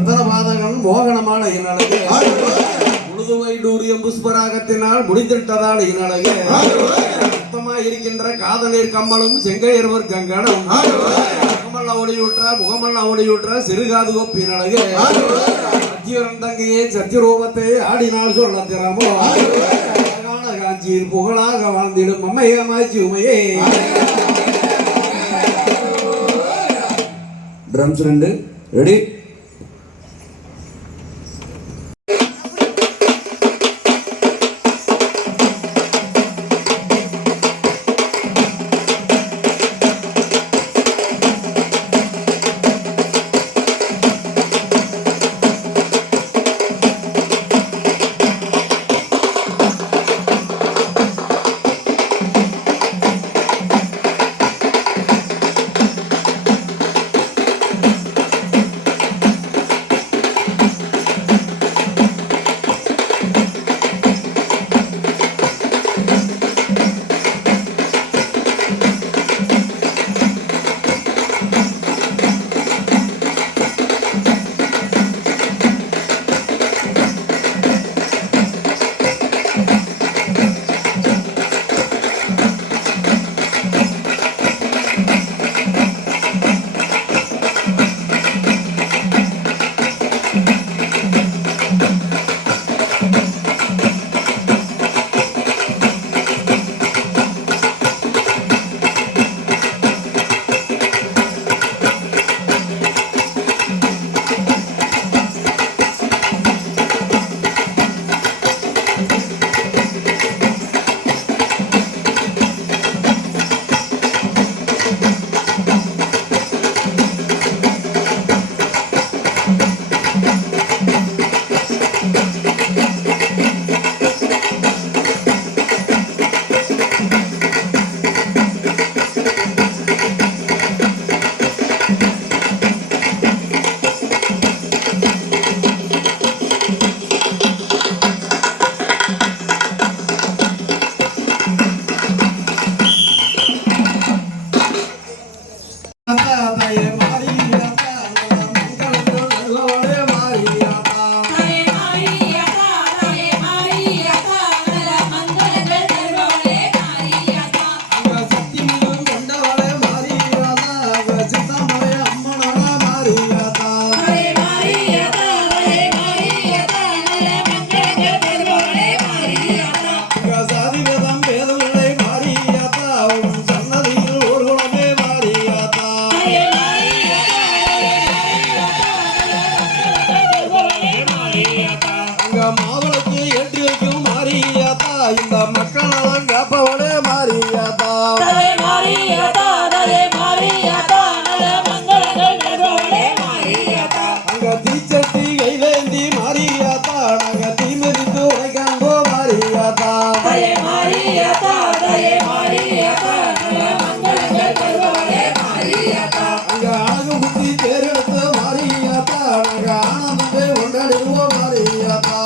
ரத்தனபாதகன் மோகனமான இனழகு முழுதுவைடூரியம் புஷ்பராகத்தினால் முடிந்திட்டதால் இனழகு சுத்தமாய் இருக்கின்ற காதலீர் கம்மலும் செங்கையர்வர் கங்கணம் முகமல்ல ஒளியுற்ற சிறுகாது கொப்பின் அழகு அஜீவரன் தங்கையே சத்தியரூபத்தை ஆடினால் சொல்ல திறமோ காஞ்சியில் புகழாக வாழ்ந்திடும் அம்மையமாச்சி உமையே. Drums 2 ready. இந்த மக்கள் காப்பவளே மாறியாதா அங்க தீச்சட்டி கையிலேந்தி மாறியாதா நாங்க தீமிதித்து உடைக்காங்கோ மாறியாதா அங்க அழகு புத்தி தேர்ந்தெடுத்து மாறியாதா நாங்க ஆனந்தத்தை கொண்டாடுவோம் மாறியாதா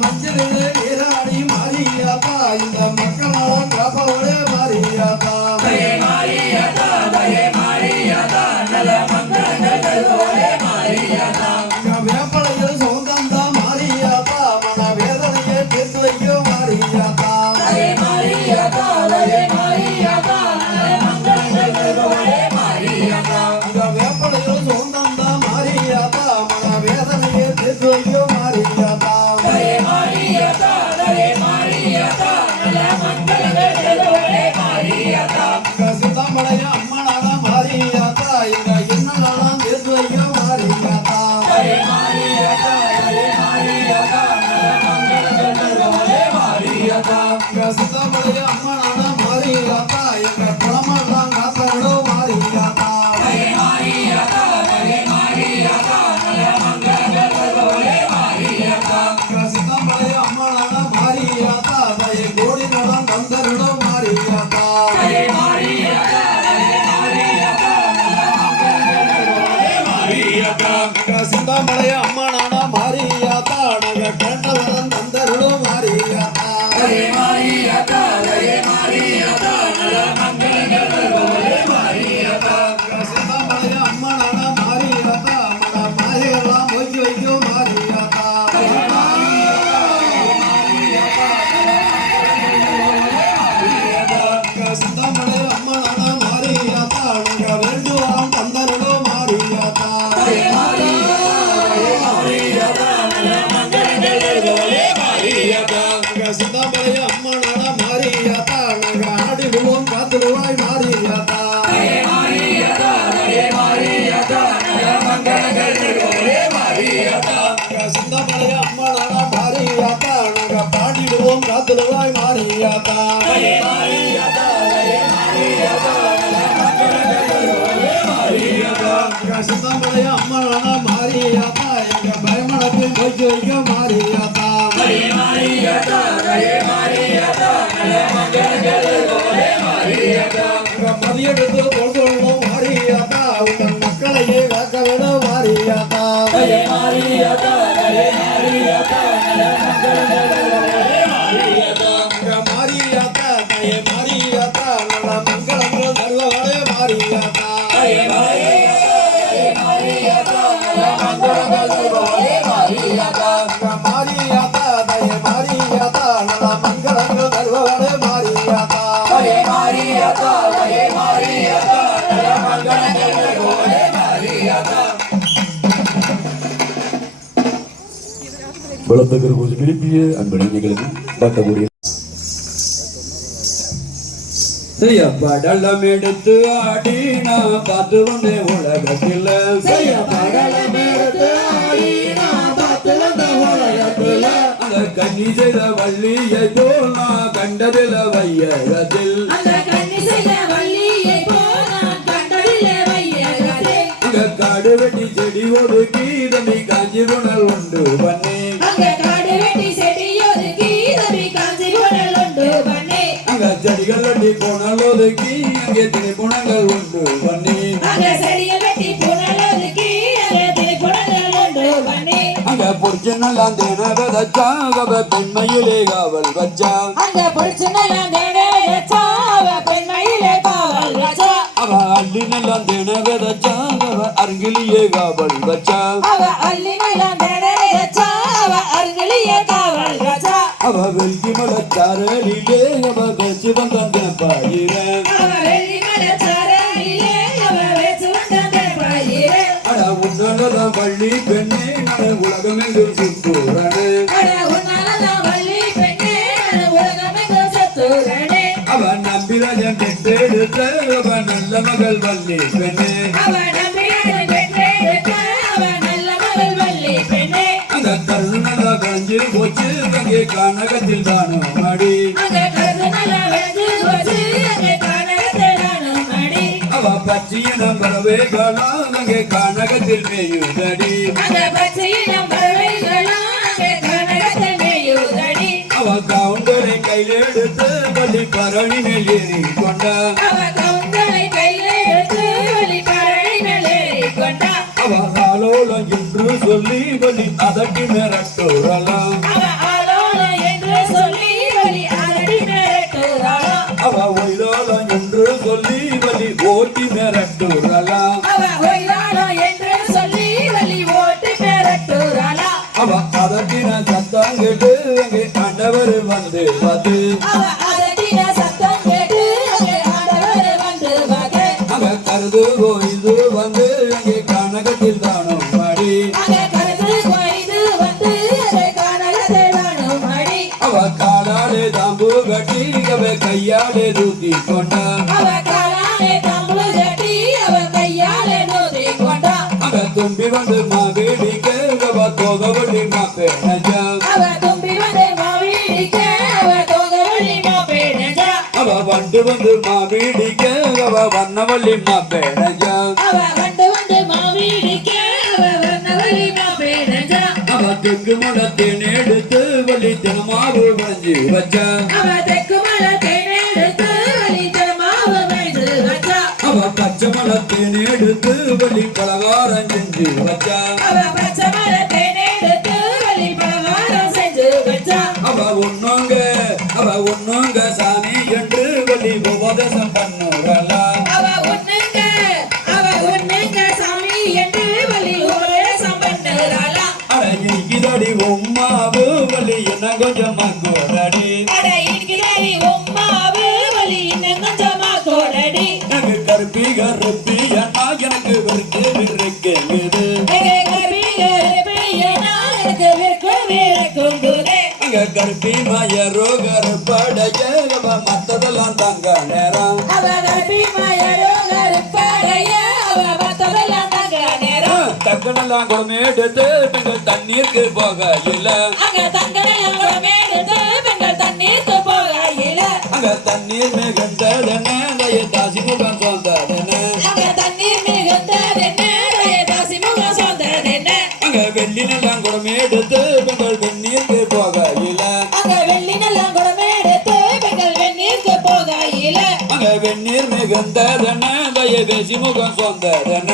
மஞ்சளிலே நீராடி மாறியாதா இந்த மக்களால் காப்பவளே மாறியாதா வேப்பலையில் சொந்தந்தா மாறியாதா மன வேதனையை தீர்த்து வைக்க மாறியாதா வேப்பலையில் சொந்தந்தா மாறியாதா மன வேதனையை தீர்த்து வைக்க மாறியாதா சித்தம்பளைய அம்மனான மாறியாதா இந்த இன்னலாம் தீர்த்து வைக்க மாறியாதா சித்தம்பளைய அம்மனான மாறியாதா எங்க குளமெல்லாம் காத்தவிடும் மாறியாதா சித்தம்பளைய அம்மனான மாறியாதா கோடி நலம் தந்தரிடம் மாறியாதா சிந்தாமலைய அம்மனான மாறியாதா நாங்க கேட்டவரம் தந்தரிடம் மாறியாதா சிந்தாமலை அம்மனான மாரியாத்தா நாங்க வேண்டுவோம் தந்தருளும் மாரியாத்தா சிந்தாமலை அம்மனான மாரியாத்தா நாங்க ஆடிடுவோம் காத்துடுவாய் மாரியாத்தா சிந்தாமலை அம்மனான மாரியாத்தா நாங்க பாடிடுவோம் காத்துடுவாய் மாரியாத்தா சிந்தாமலை அம்மனான மாரியாத்தா எங்க பயமனத்தில் வைக்க வைக்க மாரியாத்தா மதியெடுத்து கொள்கொள்ளும் மாரியாத்தா உங்கள் மக்களையே காக்க வேணும் மாரியாத்தா மாரியாத்தா தயே மாரியாத்தா நல்ல மங்களங்கள் தருவவளே மாரியாத்தா மாரியாத்தா தயே மாரியாத்தா நல்ல மங்களங்கள் தருவவளே மாரியாத்தா வளர்த்தகர் கொஞ்சம் விரும்பிய அன்பளிஞர்களுக்கு பார்க்கக்கூடிய படலம் எடுத்து ஆடி நான் பார்த்து வந்தேன் உலகத்தில் படலம் எடுத்து ஆடி நான் பார்த்து வந்தேன் உலகத்தில் அந்த கன்னி செய்த வள்ளியை போல் நான் கண்டதில் வையகத்தில் அங்க காடு வெட்டி செடி ஒதுக்கி தம்பி காஞ்சி புனல் உண்டு பண்ணி அங்க செடிகள் வெட்டி புனல் ஒதுக்கி அங்கே திணை புனங்கள் உண்டு பண்ணி அங்க பொறிச்சு நல்லா தேன விதச்சா அவ பெண்மையிலே காவல் வச்சா அவ அள்ளி நல்லா தேன விதச்சா அவ அருகிலேயே காவல் வச்சா அவ வெள்ளி மலச்சாரலிலே அவ பேச்சு வந்த பாயிரன் அட உன்னதான் வள்ளி பெண்ணே நான் உலகம் என்று சுற்றுறனே அவ நம்பிராஜன் பெற்றெடுத்த அவ நல்ல மகள் வள்ளி பெண்ணே அந்த கருது நல்லா கஞ்சி போச்சு அங்கே கனகத்தில் தானும் அடி அவ பச்சையினம் பறவை காணாம் அங்கே கனகத்தில் மேயுதடி அவ கவுண்டரை கையில் எடுத்து வள்ளி பரணி மேல் ஏறி கொண்டா அவ ஆலோலம் என்று சொல்லி வள்ளி அதட்டி மிரட்டுறலாம் அவ ஒயிலோலம் என்று சொல்லி வள்ளி ஓட்டி மிரட்டுறலாம் அவ அதட்டின சத்தம் கேட்டு அங்கே ஆண்டவர் வந்து பார்த்து அங்க கருது கோயிது வந்து அங்கே கனகத்தில் தானும் பாடி அவ காலாலே தாம்பு கட்டி அவ கையாலே தூத்தி கொண்டா அங்க தும்பி வந்து மாவேடிக்க அவ தோகவள்ளி மாப்பேனஜா அவ வண்டு வந்து மாவீடிக்க அவ வண்ணவள்ளி மாப்பேனஜா அவ தெற்கு மலத்தேன் எடுத்து வள்ளி தினமாவு வஞ்சி வச்சா அவ பச்சை மலத்தேன் எடுத்து வள்ளி பலகாரம் செஞ்சு வச்சா அவ ஒண்ணுங்க சாமி என்று வள்ளி உபதேசம் பண்ணுறலா அட இடிக்குதடி உம்மாவு வள்ளி என்ன கொஞ்சம் மங்கோடடி கருப்பி கருப்பி அண்ணா எனக்கு வெறுக்கு இருக்குங்குது அங்க கருப்பி மயரோ கருப்படைய மத்ததெல்லாம் தங்க நேரம் தங்கனெல்லாம் குடமே எடுத்து பெண்கள் தண்ணீருக்கு போக இல்ல அங்க தண்ணீர் மிகுந்ததென்ன தாசி முகம் சொந்ததென்ன அங்க வெள்ளினெல்லாம் குடமே எடுத்து பெண்கள் வெந்நீருக்கு போக இல்ல அங்க வெந்நீர் மிகுந்ததென்ன பேசி முகம் சொந்ததென்ன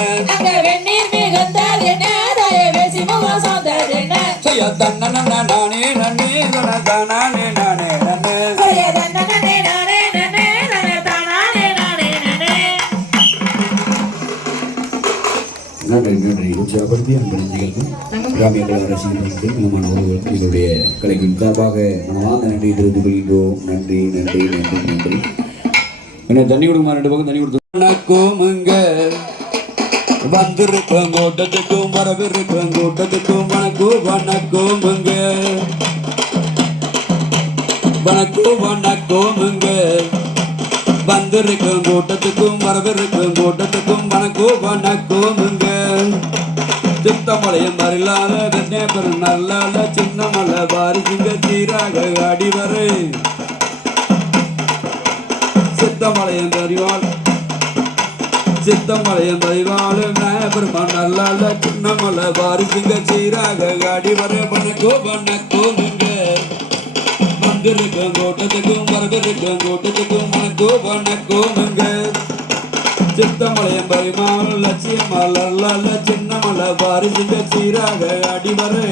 செய்ய தன்னன நானே நன்னே தானே நானே நன்னே நன்றி உற்சாகப்படுத்தி அன்பளிஞ்சிகளுக்கும் கிராமிய கலை ரசிகர்களுக்கும் மிகமான உறவுகளுக்கும் எங்களுடைய கலைக்கும் சார்பாக மனமார்ந்த நன்றி தெரிவித்துக் கொள்கின்றோம். நன்றி நன்றி நன்றி நன்றி. என்ன தண்ணி கொடுக்குமா? 2 பக்கம் தண்ணி கொடுத்து வணக்கமுங்க வந்திருக்கும் கூட்டத்துக்கும் வரவிருக்கும் கூட்டத்துக்கும் வணக்கமுங்க வணக்கமுங்க வந்திருக்கும் கூட்டத்துக்கும் வரவிருக்கும் கூட்டத்துக்கும் வணக்கமுங்க சித்தமலையம் மறிலால வெண்ணேப்பெரும் நல்லால சின்ன மலை வாரிசுங்க சீராக அடிவரை சித்தமலையம் அறிவாள் சித்தமலையம் அறிவாள் பெருமான் நல்லால சின்ன மலை வாரிசுங்க சீராக அடிவரை வணக்கமுங்க வந்திருக்கும் கூட்டத்துக்கும் வரவிருக்கும் கூட்டத்துக்கும் வணக்கமுங்க சித்தமலையம் பரிமாள் லட்சியம் மலர்ல சின்ன மலை வாரிசுங்க சீராக அடிவரை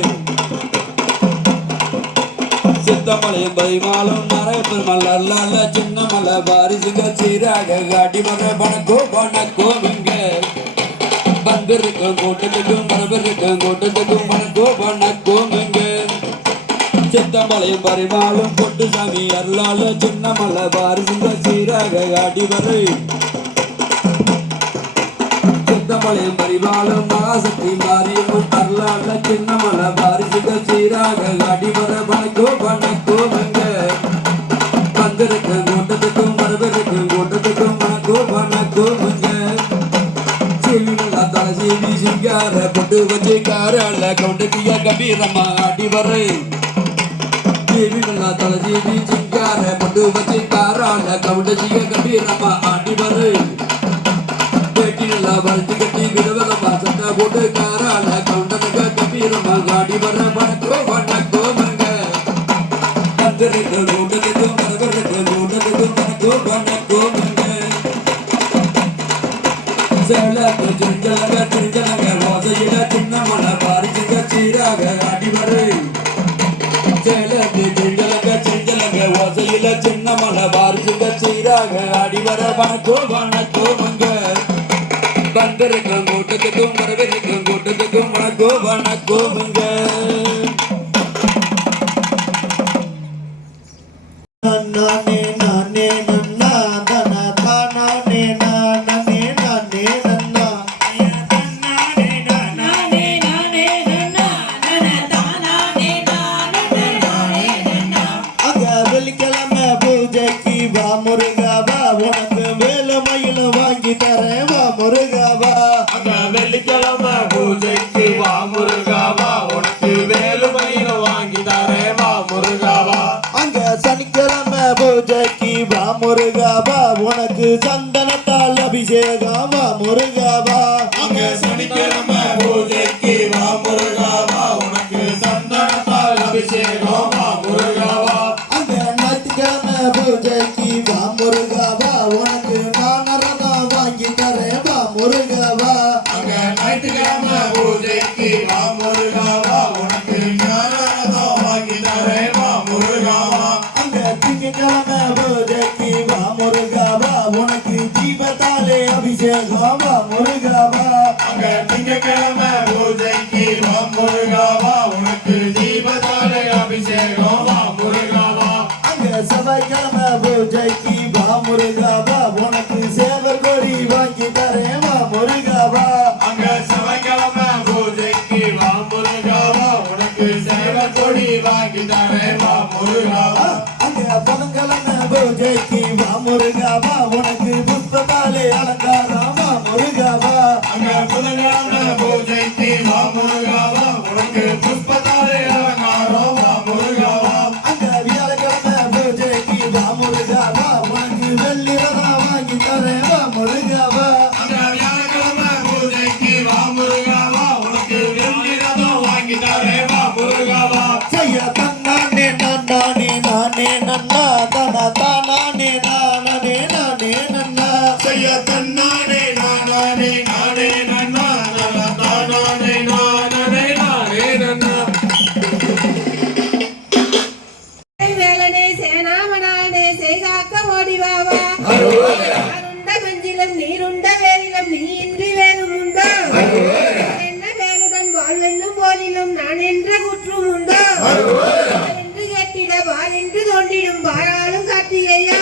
சித்தமலையம் பரிமாளும் மறை பெருமாள் அல்ல சின்ன மலை வாரிசுங்க சீராக அடிவரை வணக்கமுங்க வந்திருக்கும் கூட்டத்துக்கும் வரவிருக்கும் கூட்டத்துக்கும் வணக்கமுங்க சித்தமலையம் பரிமாளும் பொட்டு சாமி அருளால சின்ன மலை வாரிசுங்க சீராக அடிவரை சித்தமலையம் பரிமாளும் மகாசக்தி மாரியம்மன் அருளால சின்ன மலை வாரிசுங்க சீராக அடிவரை வணக்கமுங்க வந்திருக்கும் கூட்டத்துக்கும் வரவிருக்கும் கூட்டத்துக்கும் வணக்கமுங்க செவிகளா தலை செய்தி சிங்கார பொட்டு வச்சு காரால கவுண்டக்கிய கம்பீரமா அடிவரை தலை செய்தி சிங்கார பொட்டு வச்சு காரால கவுண்டக்கிய கம்பீரமா அடிவரை பேட்டினெல்லாம் வளர்ச்சி கட்டி விதவதமா சட்டை போட்டு காரால கவுண்டனுக்கு கம்பீரமா அடிவரை வணக்கமுங்க வந்திருக்கும் கூட்டத்துக்கும் வரவிருக்கும் கூட்டத்துக்கும் வணக்கமுங்க சேலத்து திருஞ்சலங்க ஓசையில சின்ன மலை வாரிசுங்க சீராக அடிவரை சேலத்து திருஞ்சலங்க ஓசையில சின்ன மலை வாரிசுங்க சீராக அடிவரை வணக்கமுங்க வந்திருக்கும் கூட்டத்துக்கும் வரவிருக்கும் கூட்டத்துக்கும் வணக்கமுங்க நானே நானே நன்னா தன தானே நானே நானே நன்னா அங்க வெள்ளிக்கிழமை பூஜைக்கு வா முருகாவா உனக்கு வேலை மயில வாங்கி தரேன் வா முருகாவா அங்க வெள்ளிக்கிழமை பூஜைக்கு வா முருகாவா உனக்கு வேலு மயில வாங்கி தரேன் வா முருகாவா அங்க சனிக்கிழமை பூஜைக்கு வா முருகாவா உனக்கு சந்தனத்தால் அபிஷேகம் வா முருகாவா அங்க சனிக்கிழமை பூஜைக்கு வா முருகாவா உனக்கு சந்தனத்தால் அபிஷேகம் வா முருகாவா அங்க ஞாயிற்றுக்கிழமை பூஜைக்கு வா முருகாவா உனக்கு நானரதம் வாங்கி தரேன் வா முருகாவா அங்க ஞாயிற்றுக்கிழமை பூஜைக்கு வா முருகாவா உனக்கு ஞானரதம் வாங்கி தரேன் வா முருகாவா அங்க திங்கட்கிழமை பூஜைக்கு வா முருகாவா உனக்கு ஜீவத்தாலே அபிஷேகம் வா முருகாவா அங்க திங்கட்கிழமை பூஜைக்கு வா முருகாவா உனக்கு தீபத்தாலே அபிஷேகம் வா முருகாவா அங்க செவ்வாய்க்கிழமை பூஜைக்கு வா முருகாவா உனக்கு சேவர் கொடி வாங்கி தன்னானே நானே நானே நன்னா தானானே நானே நானே நன்னா வேலனே சேனாமனானே செய்காக்க ஓடிவாவா அருண்ட மஞ்சிலும் நீருண்ட வேலிலும் நீ இன்றி வேறும் உண்டோ என்ன வேலுடன் வாழ்வென்னும் போதிலும் நான் என்ற குற்றம் உண்டோ என்று கேட்டிட வார் என்று தோன்றிடும் பாராளும் கார்த்திகையா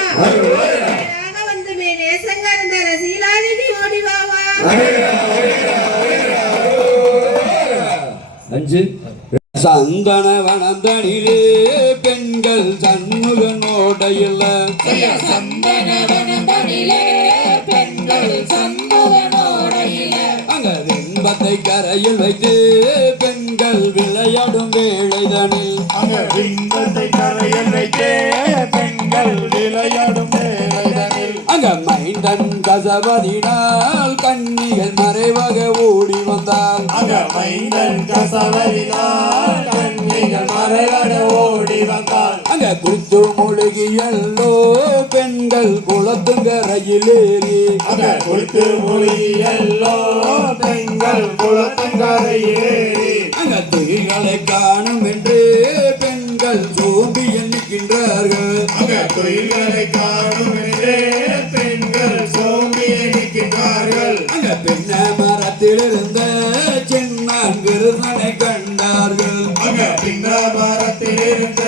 வந்து மே நேசங்கரந்த ரசீலாதினி ஓடிவாவா 5 சந்தன வனந்தனிலே பெண்கள் சண்முகனோடையில் அங்க வெண்பத்தை கரையில் வைத்து பெண்கள் விளையாடும் வேளைதனில் அங்க விண்பத்தை கரையில் வைத்தே பெண்கள் விளையாடும் வேளைதனில் அங்க மைந்தன் கசவதினால் கண்ணிகள் மறைவாக ஓடி வந்தால் அங்க மைந்தன் கசவரினால் கண்ணிகள் மறைவட ஓடி வந்தால் அங்க குத்து முழுகியல்லோ பெண்கள் குளத்துங்கரையிலேறி அங்க குளித்து மொழியல்லோ பெண்கள் குளத்தங்கரையேறி அங்க துயில்களை காணும் என்று பெண்கள் சோம்பி எண்ணிக்கின்றார்கள் அங்க தொழில்களை காணும் என்றே பெண்கள் சோம்பி எண்ணிக்கின்றார்கள் அங்க பெண்ண மரத்திலிருந்த சின்னான் கிருஷ்ணனை கண்டார்கள் அங்க பின்ன மரத்தில் இருந்த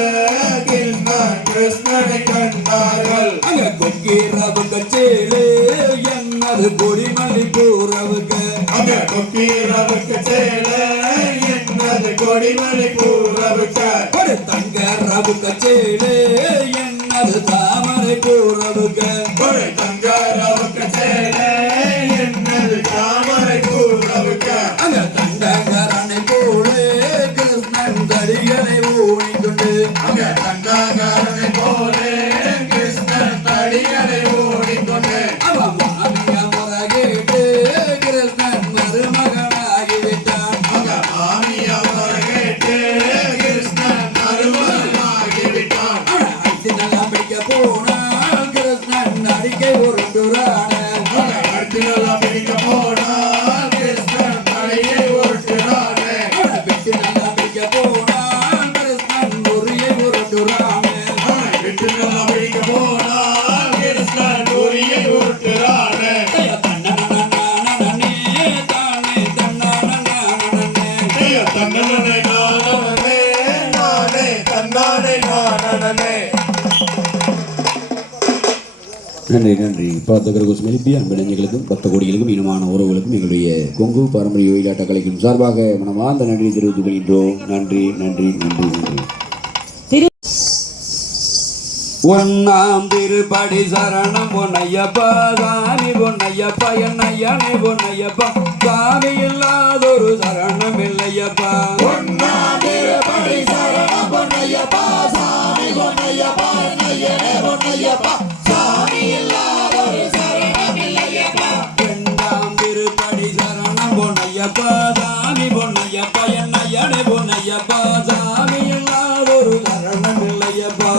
கிருஷ்ணனை கண்டார்கள் அங்க கொக்கீரவு கச்சேலே என்னது கொடிமல்லி பூரவுக்கு அங்க கொக்கீரவுக்கு சேல என்னது கொடிமலை பூரவுக்கு ஒரு தங்க ரவு கச்சேலே என்னது தாமரை பூரவுக்கு ஒரு தங்கரவுக்கு சேல என்னது தாமரை பூரவுக்கு அங்க தங்கரனை போலே கிருஷ்ணன் தடிகளை ஓடிக்கொண்டு அங்க தங்கரனை போலே கிருஷ்ணன் தடிகளை ஓடிக்கொண்டு அவன் மாமிய முறை கேட்டு கிருஷ்ணன் மருமகனாகிவிட்டான் அங்க மாமியார் கேட்டு கிருஷ்ணன் அருமனாகிவிட்டான் அடித்து நல்லா பிடிக்க போனான் கிருஷ்ணன் அடிக்கை உருண்டுறான அடுத்து நல்லா பிடிக்க போனா கிருஷ்ணன் தலையை உருட்டுறானே விட்டு நல்லா பிடிக்க போனான் கிருஷ்ணன் உரியை உருண்டுறான விட்டு நல்லா பிடிக்க போனா கிருஷ்ணன் உரியை உருட்டுறானே தன்னனே நானே நானே தன்னானே நானே நன்றி நன்றி பார்த்துக்கிற குஸ்மெலிப்பி அன்படைஞர்களுக்கும் பக்த கோடிகளுக்கும் இனமான உறவுகளுக்கும் எங்களுடைய கொங்கு பாரம்பரிய ஒயிலாட்ட கலைக்கும் சார்பாக மனமார்ந்த நன்றி தெரிவித்துக் கொள்கின்றோம் நன்றி நன்றி நன்றி நன்றி ஒன்னாம் திருப்படி சரணம் பொன்னையப்பா சாமி பொன்னையப்பா என்னையனே பொன்னையப்பா சாமி இல்லாதொரு சரணம் இல்லையப்பா பொன்னாதிரபடி சரணம் பொன்னையப்பா சாமி பொன்னையப்பா நையனே பொன்னையப்பா சாமி இல்லாதொரு சரணம் இல்லையப்பா இரண்டாம் திருப்படி சரணம் பொன்னையப்பா சாமி பொன்னையப்பா என்னையனே பொன்னையப்பா சாமி இல்லாதொரு சரணம் இல்லையப்பா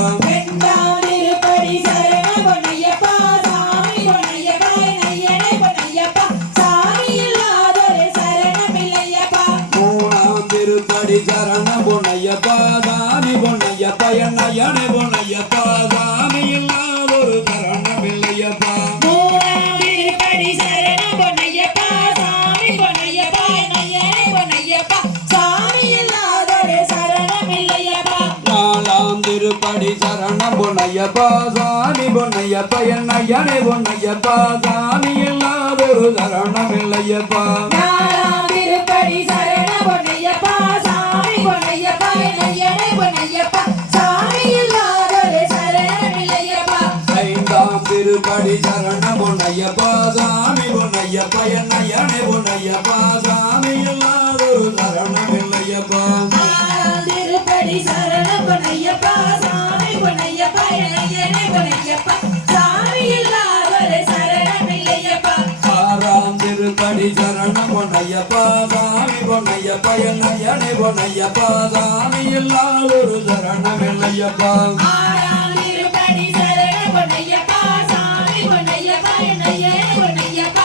திருப்படி சரண பொன்னையப்பா சாமி பொன்னையப்பா நையனே பொன்னையப்பா சாமி இல்லாதொரு சரணம் இல்லையப்பா மூணாம் திருப்படி சரணம் பொன்னையப்பா சாமி பொன்னையப்பா என்னையனே பொன்னையப்பா சாமி இல்லாதொரு சரணம் இல்லையப்பா மூணாம் திருப்படி சரண பொன்னையப்பா சாமி பொன்னையப்பா நையனே பொன்னையப்பா சாமி இல்லாதொரு சரணம் இல்லையப்பா நாலாம் திருப்படி சரணம் பொன்னையப்பா சாமி பொன்னையப்பா என்னையனே பொன்னையப்பா சாமி இல்லாதொரு சரணம் இல்லையப்பா நாலாம் திருப்படி சரண பொன்னையப்பா சாமி பொன்னையப்பா நையனே பொன்னையப்பா சாமி இல்லாதொரு சரணம் இல்லையப்பா ஐந்தாம் திருப்படி சரணம் பொன்னையப்பா சாமி பொன்னையப்பா என்னையனே பொன்னையப்பா சாமி இல்லாதொரு சரணம் இல்லையப்பா ஆறாம் திருப்படி சரண பொன்னையப்பா சாமி பொன்னையப்பா நையனே பொன்னையப்பா சாமி இல்லாதொரு சரணம் இல்லையப்பா ஆறாம் திருப்படி சரணம் பொன்னையப்பா சாமி பொன்னையப்பா என்னையனே பொன்னையப்பா சாமி இல்லாதொரு சரணம் இல்லையப்பா ஆறாம் திருப்படி சரண பொன்னையப்பா சாமி பொன்னையப்பா நையனே பொன்னையப்பா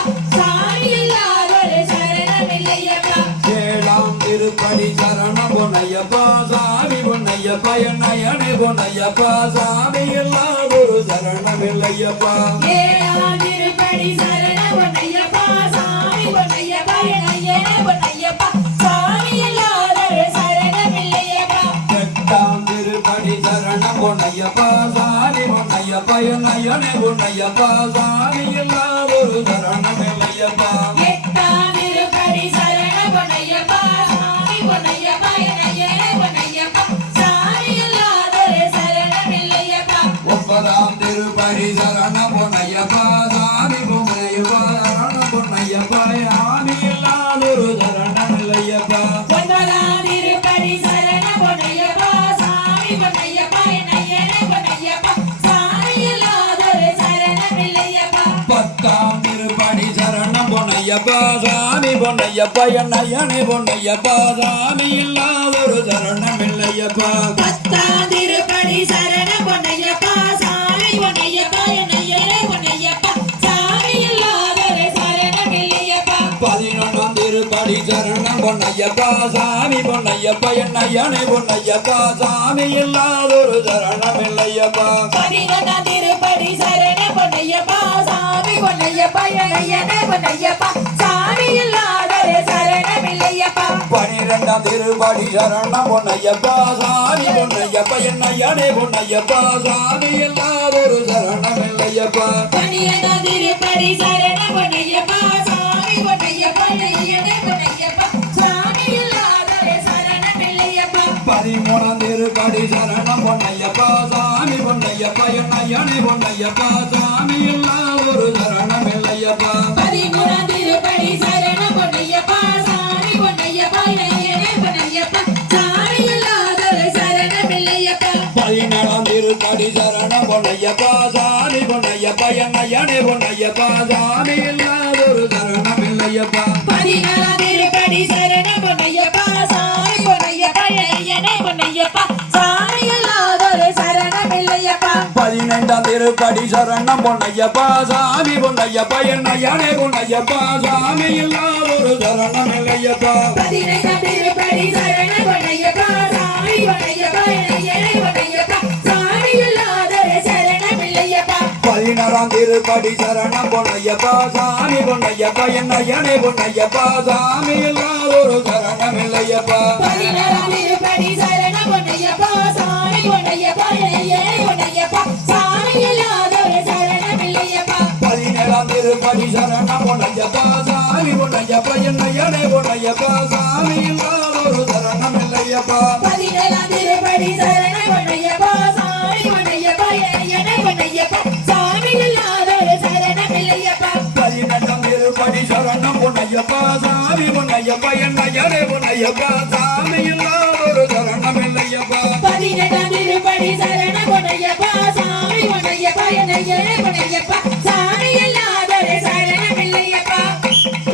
என்னையனே பொன்னையப்பா சாமி இல்லாதொரு சரணம் இல்லையப்பா ஏழாம் திருப்படி சரண பொன்னையப்பா சாமி பொன்னையப்பா என்னையனே பொன்னையப்பா சாமி இல்லாதொரு சரணம் இல்லையப்பா எட்டாம் திருப்படி சரணம் பொன்னையப்பா சாமி பொன்னையப்பா என்னையனே பொன்னையப்பா சாமி இல்லாதொரு சரணம் இல்லையப்பா எட்டாம் திருப்படி சரண பொன்னையப்பா சாமி பொன்னையப்பா என்னையனே பொன்னையப்பா சாமி இல்லாதொரு சரணம் இல்லையப்பா ஒன்பதாம் திருப்படி சரணம் பொன்னையப்பா சாமி பொன்னையப்பா சரணம் பொன்னையப்பா யாமி இல்லாதொரு சரணம் இல்லையப்பா ஒன்பதாம் திருப்படி சரண பொன்னையப்பா சாமி பொன்னையப்பா என்னையனே பொன்னையப்பா சாமி இல்லாதொரு சரணம் இல்லையப்பா பத்தாம் திருப்படி சரணம் பொன்னையப்பா சாமி பொன்னையப்பா என்னையனே பொன்னையப்பா சாமி இல்லாதொரு சரணம் இல்லையப்பா பத்தாம் திருப்படி சரண பொன்னையப்பா சாமி பொன்னையப்பா என்னையனே பொன்னையப்பா சாமி இல்லாதொரு சரணம் இல்லையப்பா பதினொன்றாம் திருப்படி சரணம் பொன்னையப்பா சாமி பொன்னையப்பா என்னையனே பொன்னையப்பா சாமி இல்லாதொரு சரணம் இல்லையப்பா பதினொன்றாம் திருப்படி சரண பொன்னையப்பா சாமி பொன்னையப்பா என்னையனே பொன்னையப்பா சாமி இல்லாதொரு சரணம் இல்லையப்பா பனிரெண்டாம் திருப்படி சரணம் பொன்னையப்பா சாமி பொன்னையப்பா என்னையனே பொன்னையப்பா சாமி இல்லாதொரு சரணம் இல்லையப்பா பன்னிரண்டாம் திருப்படி சரண பொன்னையப்பா சாமி பொன்னையப்பா என்னையனே பொன்னையப்பா சாமி இல்லாதொரு சரணம் இல்லையப்பா பதிமூணாம் திருப்படி சரணம் பொன்னையப்பா சாமி பொன்னையப்பா என்னையனே பொன்னையப்பா சாமி இல்லாதொரு சரணம் இல்லையப்பா பதிமூணாம் திருப்படி சரண பொன்னையப்பா சாமி பொன்னையப்பா என்னையனே பொன்னையப்பா சாமி இல்லாதொரு சரணம் இல்லையப்பா பதினேழாம் திருப்படி சரணம் பொன்னையப்பா சாமி பொன்னையப்பா என்னையனே பொன்னையப்பா சாமி இல்லாதொரு சரணம் இல்லையப்பா பதினாறாம் திருப்படி சரண பொன்னையப்பா சாமி பொன்னையப்பா என்னையனே பொன்னையப்பா சாமி இல்லாதொரு சரணம் இல்லையப்பா பதினைந்தாம் திருப்படி சரணம் பொன்னையப்பா சாமி பொன்னையப்பா என்னையனே பொன்னையப்பா சாமி இல்லாதொரு சரணம் இல்லையப்பா பதினைந்தாம் திருப்படி சரண பொன்னையப்பா சாமி பொன்னையப்பா என்னையனே பொன்னையப்பா சாமி இல்லாதொரு சரணம் இல்லையப்பா பதினாறாம் திருப்படி சரணம் பொன்னையப்பா சாமி பொன்னையப்பா என்னையனே பொன்னையப்பா சாமி இல்லாதொரு சரணம் இல்லையப்பா பதினாறாம் திருப்படி சரண பொன்னையப்பா சாமி பொன்னையப்பா என்னையனே பொன்னையப்பா சாமி இல்லாதொரு சரணம் இல்லையப்பா பதினேழாம் திருப்படி சரணம் பொன்னையப்பா சாமி பொன்னையப்பா என்னையனே பொன்னையப்பா சாமி இல்லாதொரு சரணம் இல்லையப்பா பதினேழாம் திருப்படி சரண பொன்னையப்பா சாமி பொன்னையப்பா என்னையனே பொன்னையப்பா சாமி இல்லாதொரு சரணம் இல்லையப்பா பதினெட்டாம் திருப்படி சரணம் பொன்னையப்பா சாமி பொன்னையப்பா என்னையனே பொன்னையப்பா சாமி இல்லாதொரு சரணம் இல்லையப்பா பதினெட்டாம் திருப்படி சரண பொன்னையப்பா சாமி பொன்னையப்பா என்னையனே பொன்னையப்பா சாமி இல்லாதொரு சரணம் இல்லையப்பா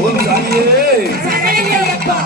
ஓம் சாமியே சரணமையப்பா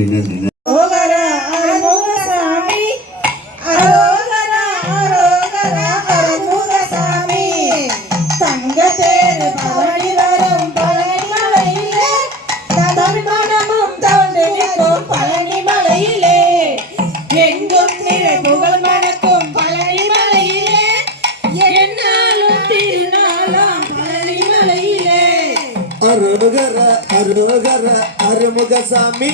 நன்றி நன்றி நன்றி. அரோகரா அருமுகசாமி அரோகரா அரோகரா அருமுகசாமி தங்க தேர் பவனி வரும் பழனி மலையிலே தமிழ் மனமும் தவண்டு நிற்கும் பழனி மலையிலே எங்கும் திரு புகழ் மணக்கும் பழனி மலையிலே என்னாலும் திருநாளாம் பழனி மலையிலே அரோகர அரோகர அருமுகசாமி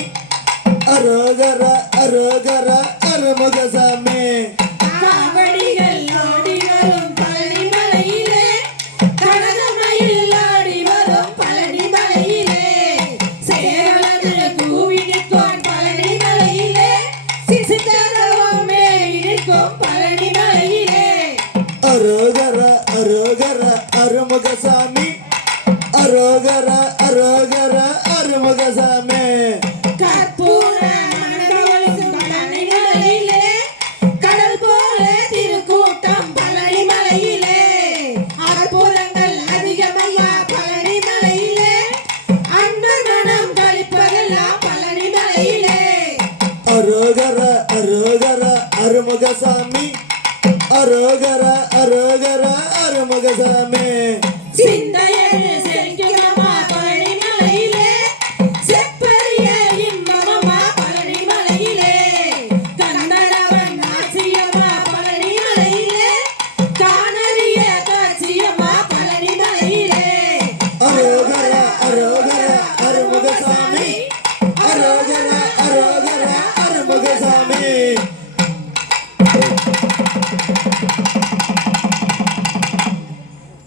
அரோகர அரோகர அருமுகசாமி காவடிகள் ஆடி வரும் பழனி மலையிலே கனகமயில் ஆடி வரும் பழனி மலையிலே சேரளது கூவி நிற்கும் பழனி மலையிலே சிசுத்தரவும் மேவி நிற்கும் பழனி மலையிலே அரோகர அரோகர அருமுகசாமி அரோகர அரோகர அருமுகசாமி கற்பூர மணவழிக்கும் பழனி மலையிலே கடல் போல திருக்கூட்டம் பழனி மலையிலே அற்புதங்கள் அதிகமையா பழனி மலையிலே அன்பர் மனம் கழிப்பதெல்லாம் பழனி மலையிலே அரோகர அரோகர அருமுகசாமி அரோகர அரோகர அருமுகசாமி சிந்தையது செழிக்குமம்மா பழனி மலையிலே செப்பரிய இன்பமம்மா பழனி மலையிலே கண்ணடவன் ஆட்சியம்மா பழனி மலையிலே காணறிய காட்சியம்மா பழனி மலையிலே அரோகர அரோகர அருமுகசாமி அரோகர அரோகர அருமுகசாமி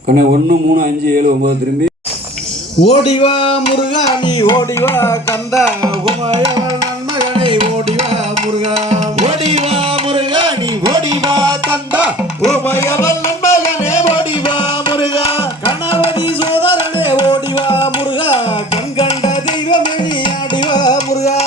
கண்ணா 1 3 5 7 9 திரும்பி ஓடிவா முருகா நீ ஓடிவா கந்தா உமையவள் நன்மகனை ஓடிவா முருகா ஓடிவா முருகா நீ ஓடிவா கந்தா உமையவள் நண்பகனே ஓடிவா முருகா கணவதி சோதரனே ஓடிவா முருகா கண்கண்ட தெய்வமே நீ ஆடிவா முருகா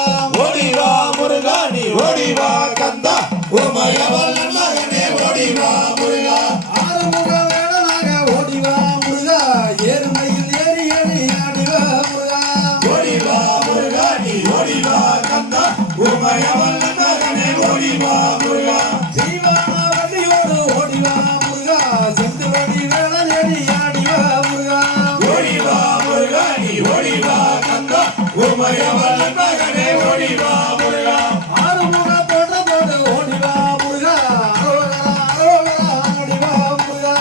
ஓடிவா முருகா நீ ஓடிவா கந்தா உமையவள் நண்பகனே ஓடிவா முருகா ஆறுமுக வேடனாக ஓடிவா முருகா ஏறுமையில் ஏறி ஏறி ஆடிவா முருகா ஓடிவா முருகா நீ ஓடிவா கந்தா உமையவள் நண்பகனே ஓடிவா முருகா தெய்வான வண்டியோடு ஓடிவா முருகா செந்து வடி வேளன் ஏறி ஆடிவா முருகா ஓடிவா முருகா நீ ஓடிவா கந்தா உமையவள் நண்பகனே ஓடிவா முருகா ஆறுமுக தோற்றத்தோடு ஓடிவா முருகா அரோகரா அரோகரா ஓடிவா முருகா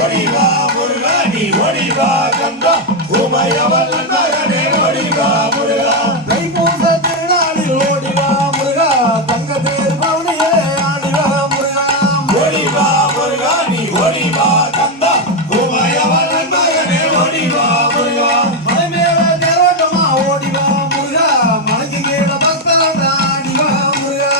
ஓடிவா முருகா நீ ஓடிவா கந்தா உமையவள் நண்பகனே ஓடிவா முருகா தைப்பூச திருநாளில் ஓடிவா முருகா தங்கத்தேர் பவனியே ஆடிவா முருகா ஓடிவா முருகா நீ ஓடிவா கந்தா உமையவள் நண்பகனே ஓடிவா முருகா மலை மேல தேரோட்டமா ஓடிவா முருகா மலைக்கு கீழே பக்தரோட ஆடிவா முருகா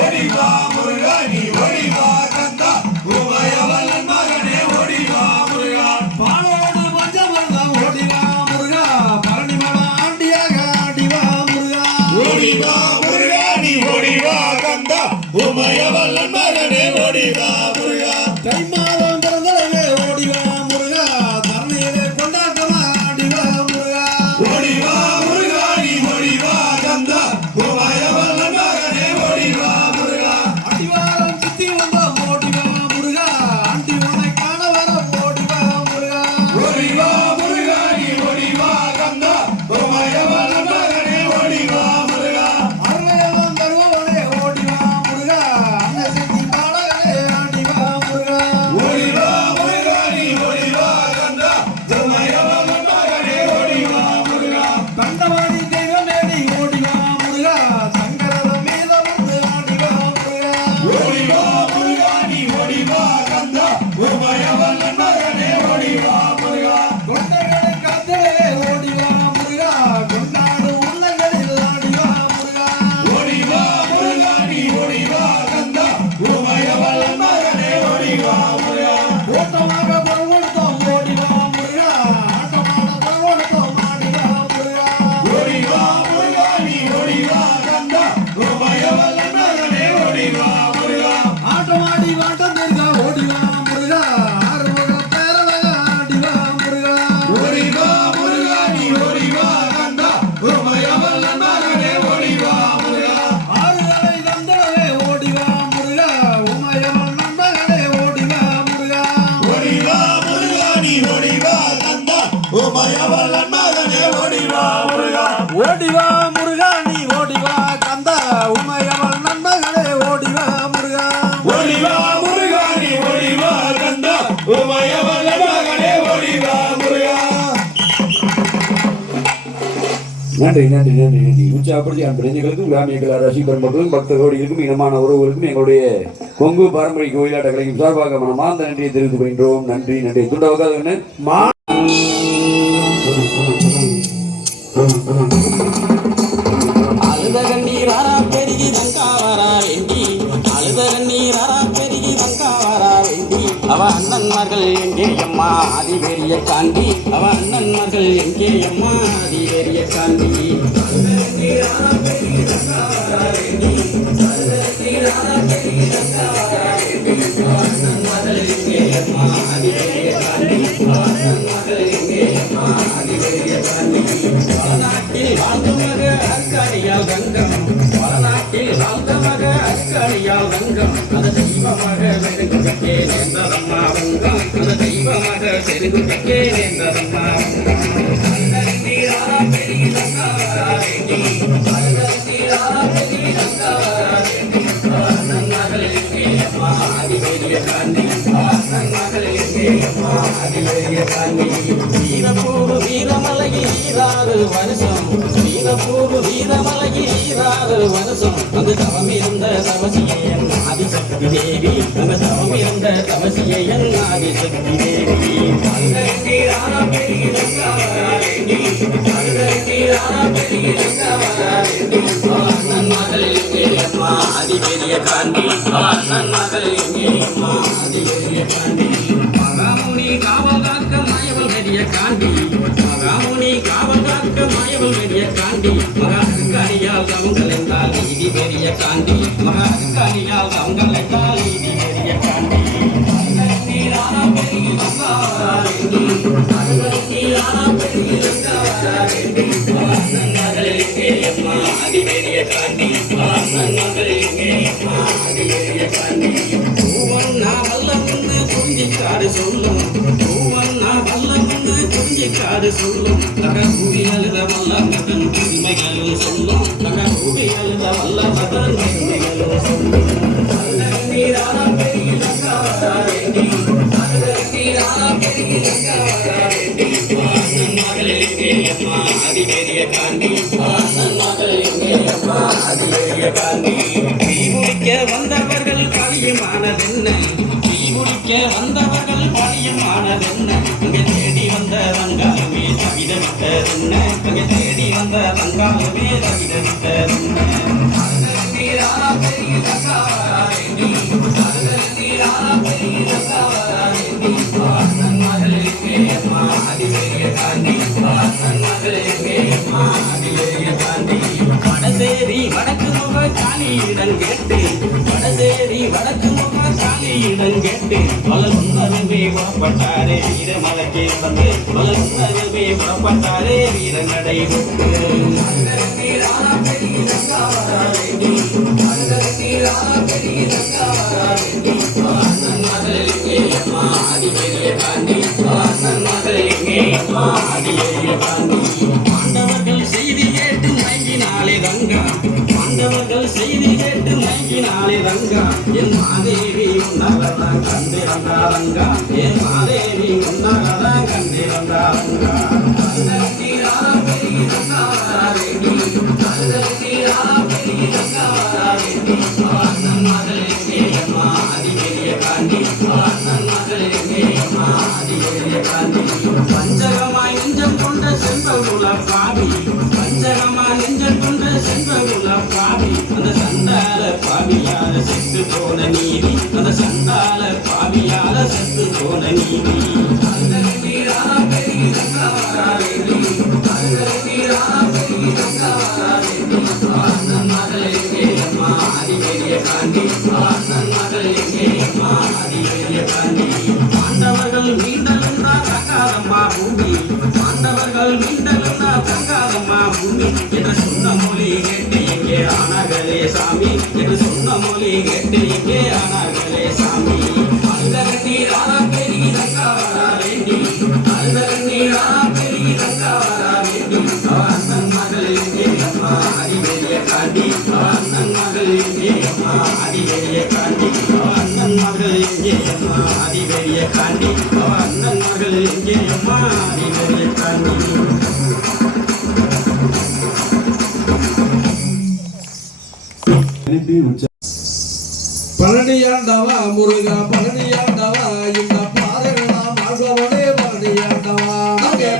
ஓடிவா முருகா நீ ஓடிவா கந்தா உமையவள் நண்பகனே ஓடிவா முருகா பாலோடு பஞ்சமர்தம் ஓடிவா முருகா பழனி மலை ஆண்டியாக ஆடிவா முருகா ஓடிவா முருகா நீ ஓடிவா கந்தா உமையவள் நண்பகனே ஓடிவா முருகா தை மாதம் பிறந்தவே ஓடிவா முருகா தரணியிலே கொண்டாட்டமா ஆடிவா முருகா ஓடிவா முருகா நீ ஓடிவா கந்தா உமையவள் நண்பகனே ஓடிவா முருகா அடிவாரம் சுத்தி வந்தோம் ஓடிவா முருகா ஆண்டி உன்னை காண வர ஓடிவா முருகா ஓடிவா முருகா நீ ஓடிவா கந்தா உமையவள் நண்பகனே ஓடிவா முருகா அருளையெல்லாம் தருவவனே ஓடிவா முருகா அன்னை சக்தி பாலகனே ஆடிவா முருகா ஓடிவா முருகா நீ ஓடிவா கந்தா உமையவள் நண்பகனே ஓடிவா முருகா தண்டவாணி தெய்வமே நீ ஓடிவா முருகா சங்கரத மீத வந்து ஆடிவா முருகா ஓடிவா முருகா நீ ஓடிவா கந்தா உமையவள் நண்பகனே ஓடிவா முருகா கொண்டைகளை காத்திலே ஓடிவா முருகா கொண்டாடு உள்ளங்களில் ஆடிவா முருகா ஓடிவா முருகா நீ ஓடிவா கந்தா உமையவள் நண்பகனே ஓடிவா முருகா ஓட்டமாக பரவெடுத்தோம் ஓடிவா முருகா ஆட்டமான பரவெடுத்தோம் ஆடிவா முருகா ஓடிவா முருகா நீ ஓடிவா கந்தா உமையவள் நண்பகனே ஓடிவா முருகா ஆட்டமாடி வாட்டம் தெரிஞ்சா ஓடிவா முருகா ஆறுமுக பேரழக ஆடிவா முருகா ஓடிவா முருகா நீ ஓடிவா கந்தா உமையவள் நண்பகனே ஓடிவா முருகா ஒளிவா முருகா நீ ஒளிவா கந்தா உமையவல்ல மகனே ஒளிவா முருகா. நன்றி நன்றி நன்றி நன்றி. உற்சாகப்படுத்தி அன்பு நெஞ்சங்களுக்கும் கிராமிய கலா ரசிக பெருமக்களுக்கும் பக்த கோடிகளுக்கும் இனமான உறவுகளுக்கும் எங்களுடைய கொங்கு பாரம்பரிய கோயிலாட்ட கலைக்கும் சார்பாக மனமார்ந்த நன்றியை தெரிவித்துக் கொள்கின்றோம். நன்றி நன்றி. துண்டவகாத அழுத கண்ணீராரா பெருகி தங்காவரா வேண்டி அழுத கண்ணீராரா பெருகி தங்காவரா வேண்டி அவ அண்ணன்மார்கள் எங்கே அம்மா அதிபெரிய காண்டி அவ அண்ணன்மார்கள் எங்கே அம்மா அதிபெரிய காண்டி வளநாட்டில் வாழ்ந்த மக அக்கடியால் ரங்கம் வளநாட்டில் வாழ்ந்த மக அக்கடியால் ரங்கம் அந்த தெய்வமாக பெருகுக்கே நேர்ந்ததம்மா வங்கம் அந்த தெய்வமாக பெருகுக்கே நேர்ந்ததம்மா வீரப்பூர் வீரமலையில் ஈராறு வருஷம் வீரப்பூர் வீரமலையில் ஈராறு வருஷம் அந்த தவம் இருந்த தவசியன் ஆதிசக்தி தேவி அந்த தவம் இருந்த தவசியன் ஆதிசக்தி தேவி அதிபெரிய காண்டி அதிபெரிய காண்டி மகாமுனி காவல் காக்க மாயவல் பெரிய காண்டி மகாமுனி காவல் காக்க மாயவல் பெரிய காண்டி மகாக்காரியால் கவங்கள் என்றால் நீதி பெரிய காண்டி மகாக்காரியால் கவங்கள் என்றால் நீதி பெரிய காண்டி அதிபெரிய காண்டி பூவண்ணா வல்லவன்னு குறிஞ்சிக்காடு சொல்லும் பூவண்ணா வல்லவன்னு குறிஞ்சிக்காடு சொல்லும் தகவூரி அழுத வல்ல மகன் உரிமைகளும் சொல்லும் தகவூரி அழுத வல்ல மகன் உரிமைகளும் சொல்லும் அதிபெரிய காண்டி அதிபெரிய காண்டி தீமுடிக்க வந்தவர்கள் பழியுமானதென்ன தீமுடிக்க வந்தவர்கள் பழியுமானதென்ன அங்கே தேடி வந்த வங்காளமே தவிதவிட்டதென்ன அங்கே தேடி வந்த வங்காளமே தவிதவிட்டதென்ன வடசேரி வடக்கு முக காளியிடம் கேட்டு வடசேரி வடக்கு முக காளியிடம் கேட்டு பல உணர்வே புறப்பட்டாரே வீரமலைக்கே வந்து பல உணர்வே புறப்பட்டாரே வீரநடை விட்டு அதிபெரிய காண்டி அதிபெரிய காண்டி பாண்டவர்கள் செய்தி கேட்டு மயங்கினாலே ரங்கா பாண்டவர்கள் செய்தி கேட்டு மயங்கினாலே ரங்கா என் மாதேவி உன்னதான் கண்டிருந்தா ரங்கா என் மாதேவி உன்னதான் கண்டிருந்தா ரங்கா பஞ்சகமாய் நெஞ்சம் கொண்ட செல்வகுல பாவி பஞ்சகமாய் நெஞ்சம் கொண்ட செல்வகுல பாவி அந்த சண்டால பாவியால செத்து போன நீதி அந்த சண்டால பாவியால செத்து போன நீதி பாண்டவர்கள் மீண்டலுன்னா தங்காதம்மா பூமி பாண்டவர்கள் மீண்டலுன்னா தங்காதம்மா பூமி என்று சொன்ன மொழி கேட்டு இங்கே ஆனார்களே சாமி என்று சொன்ன மொழி கேட்டு இங்கே ஆனார்களே சாமி அழுதகண்ணீராரா பெருகி தங்காவரா வேண்டி அழுதகண்ணீராரா பெருகி தங்காவரா வேண்டி அண்ணன் மகள் எங்கே அம்மா அதிபெரிய காண்டி அண்ணன் மகள் எங்கே அம்மா அதிபெரிய காண்டி மகள் எங்கே அம்மா ஆதிபெரிய காண்டி அவ அண்ணன் மகள் எங்கே அம்மா ஆதிபெரிய காண்டி பழனியாண்டவா முருகா பழனியாண்டவா இந்த பாறைகளாம் வாழ்பவனே பழனியாண்டவா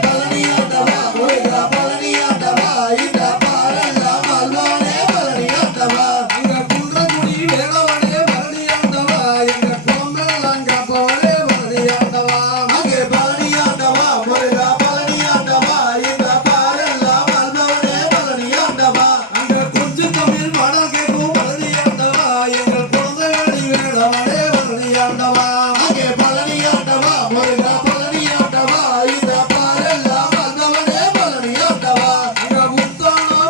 பழனியாண்டவா முருகா பழனியாண்டவா இந்த பாரெல்லாம் வாழ்வானே பழனியாண்டவா அங்க குன்றக்குடி வேளவனே பழனியாண்டவா எங்க குளமெல்லாம் காப்பவனே பழனியாண்டவா அங்கே பழனியாண்டவா முருகா பழனியாண்டவா இந்த பாரெல்லாம் வாழ்பவனே பழனியாண்டவா அங்க கொஞ்சம் தமிழ் பாடல் கேட்கும் பழனியாண்டவா எங்கள் குழந்தைகளின் வேளவனே பழனியாண்டவா அங்கே பழனியாண்டவா முருகா பழனியாண்டவா இந்த பாரெல்லாம் வாழ்பவனே பழனியாண்டவா அங்க முத்தளவோ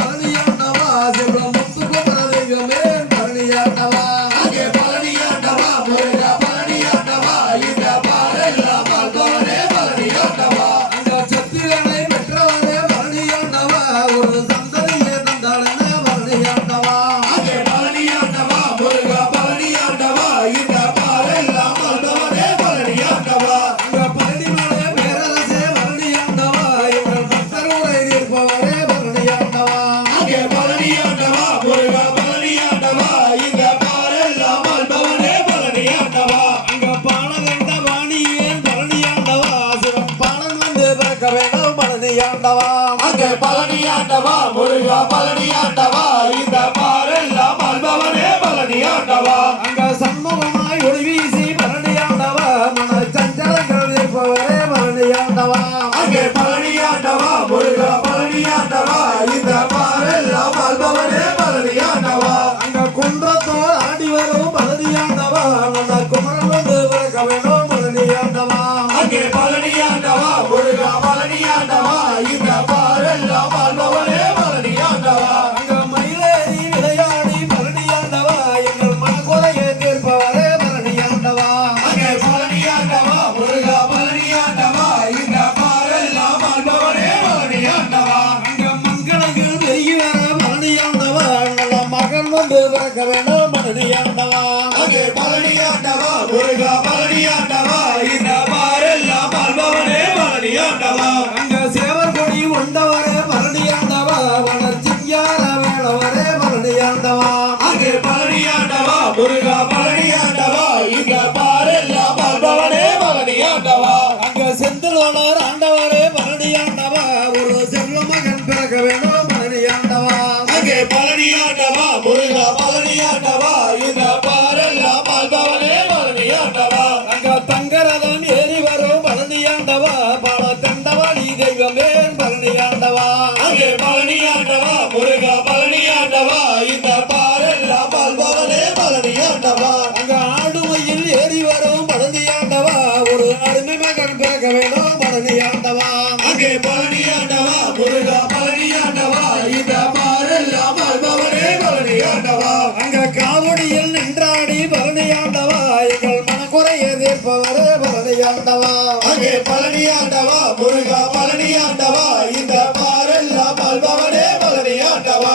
பழனியாண்டவா சிவ முத்துக்கு பரதேகமே பழனியாண்டவா அங்கே பழனியாண்டவா முருகா பழனியாண்டவா இந்த பாரெல்லாம் வாழ்பவனே பழனியாண்டவா அங்க சத்திரனை பெற்றவனே பழனியாண்டவா ஒரு சந்ததியே தந்தாளனே பழனியாண்டவா அங்கே பழனியாண்டவா முருகா பழனியாண்டவா இந்த பாரெல்லாம் வாழ்பவனே பழனியாண்டவா அங்க பழனிமலை பேரரசே பழனியாண்டவா எங்கள் பக்தருரை இருப்பவரே பழனியாண்டவா அங்கே பழனியாண்டவா முருகா பழனியாண்டவா இந்த பாரெல்லாம் வாழ்பவனே பழனியாண்டவா அங்க பாலகண்ட வாணியே பழனியாண்டவா சிவம் பாலன் வந்து பிறக்க வேண்டும் பழனியாண்டவா அங்கே பழனியாண்டவா முருகா பழனியாண்டவா இந்த பாரெல்லாம் வாழ்பவனே பழனியாண்டவா அங்க சண்முகமாய் ஒளி வீசி பழனியாண்டவா மன சஞ்சலங்கள் இருப்பவரே பழனியாண்டவா அங்கே பழனியாண்டவா முருகா பழனியாண்டவா இந்த பாரெல்லாம் வாழ்பவனே பழனியாண்டவா அங்க குன்றத்தோர் ஆடி வரும் பழனியாண்டவா நல்ல குமரன் வந்து பிறக்க வேண்டும் பழனியாண்டவா அங்கே பழனியாண்டவா முருகா பழனியாண்டவா இந்த பாரெல்லாம் வாழ்பவனே பழனியாண்டவா அங்க மயிலேறி விளையாடி பழனியாண்டவா எங்கள் மனக்குறையை தீர்ப்பவரே பழனியாண்டவா அங்கே பழனியாண்டவா முருகா பழனியாண்டவா இந்த பாரெல்லாம் வாழ்பவனே பழனியாண்டவா அங்க மண்கணக்கில் பெருகி வர பழனியாண்டவா நல்ல மகன் வந்து பிறக்க வேண்டும் பழனியாண்டவா அங்கே பழனியாண்டவா முருகா பழனியாண்டவா இந்த பாரெல்லாம் வாழ்பவனே பழனியாண்டவா அங்க சேவர் கொடி உண்டவரே பழனியாண்டவா வளர்ச்சியார வேளவரே பழனியாண்டவா அங்கே பழனியாண்டவா முருகா பழனியாண்டவா இந்த பாரெல்லாம் வாழ்பவனே பழனியாண்டவா அங்க செந்தில் வளர் ஆண்டவரே பழனியாண்டவா ஒரு செல்வ மகன் பிறக்க வேண்டும் பழனியாண்டவா அங்கே பழனியாண்டவா முருகா பழனியாண்டவா இந்த பாரெல்லாம் வாழ்பவனே பழனியாண்டவா அங்க தங்கரதம் ஏறி வரும் பழனியாண்டவா பல கண்டவாளி தெய்வமே பழனியாண்டவா அங்கே பழனியாண்டவா முருகா பழனியாண்டவா இந்த பாரெல்லாம் வாழ்பவனே பழனியாண்டவா அங்க ஆடுமையில் ஏறி வரும் பழனியாண்டவா ஒரு அருமை மகன் பிறக்க வேண்டும் பழனியாண்டவா அங்கே பழனியாண்டவா முருகா பழனியாண்டவா இந்த பாரெல்லாம் வாழ்பவனே பழனியாண்டவா அங்க காவடியில் நின்றாடி பழனியாண்டவா எங்கள் மனக்குறையை தீர்ப்பவரே பழனியாண்டவா அங்கே பழனியாண்டவா முருகா பழனியாண்டவா இந்த பாரெல்லாம் வாழ்பவனே பழனியாண்டவா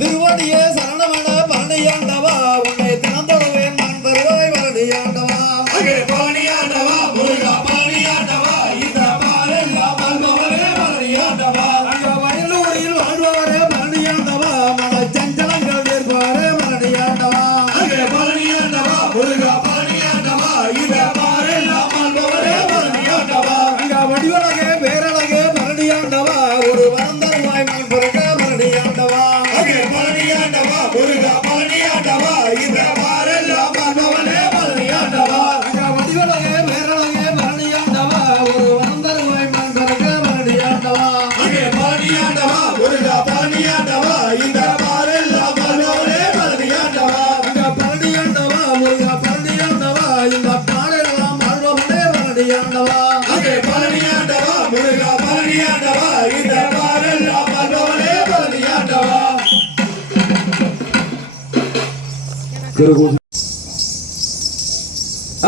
திருவடியே சரணமன பழனியாண்டவா உன்னை தினந்தொழுவேன் நான் தருவாய் பழனியாண்டவா அங்கே பழனியாண்டவா முருகா பழனியாண்டவா இந்த பாரெல்லாம் வாழ்பவனே பழனியாண்டவா அங்க வயலூரில் வாழ்பவரே பழனியாண்டவா மன சஞ்சலங்கள் தீர்ப்பவரே பழனியாண்டவா அங்கே பழனியாண்டவா முருகா பழனியாண்டவா இந்த பாரெல்லாம் வாழ்பவனே பழனியாண்டவா அங்க வடிவழகே பேரழகே பழனியாண்டவா ஒரு வளர்ந்தருவாய் நான் பிறக்க பழனியாண்டவா அங்கே பழனியாண்டவா முருகா பழனியாண்டவா இந்த பாரெல்லாம் வாழ்பவனே பழனியாண்டவா அங்க வடிவழகே பேரழகே பழனியாண்டவா ஒரு வளர்ந்தருவாய் நான் பிறக்க பழனியாண்டவா அங்கே பழனியாண்டவா முருகா பழனியாண்டவா இந்த பாரெல்லாம் வாழ்பவனே பழனியாண்டவா அங்க பழனியாண்டவா முருகா பழனியாண்டவா இந்த பாடலாம் வாழ்வனே பழனியாண்டவா அங்கே பழனியாண்டவா முருகா பழனியாண்டவா இந்த பாரெல்லாம் வாழ்பவனே பழனியாண்டவா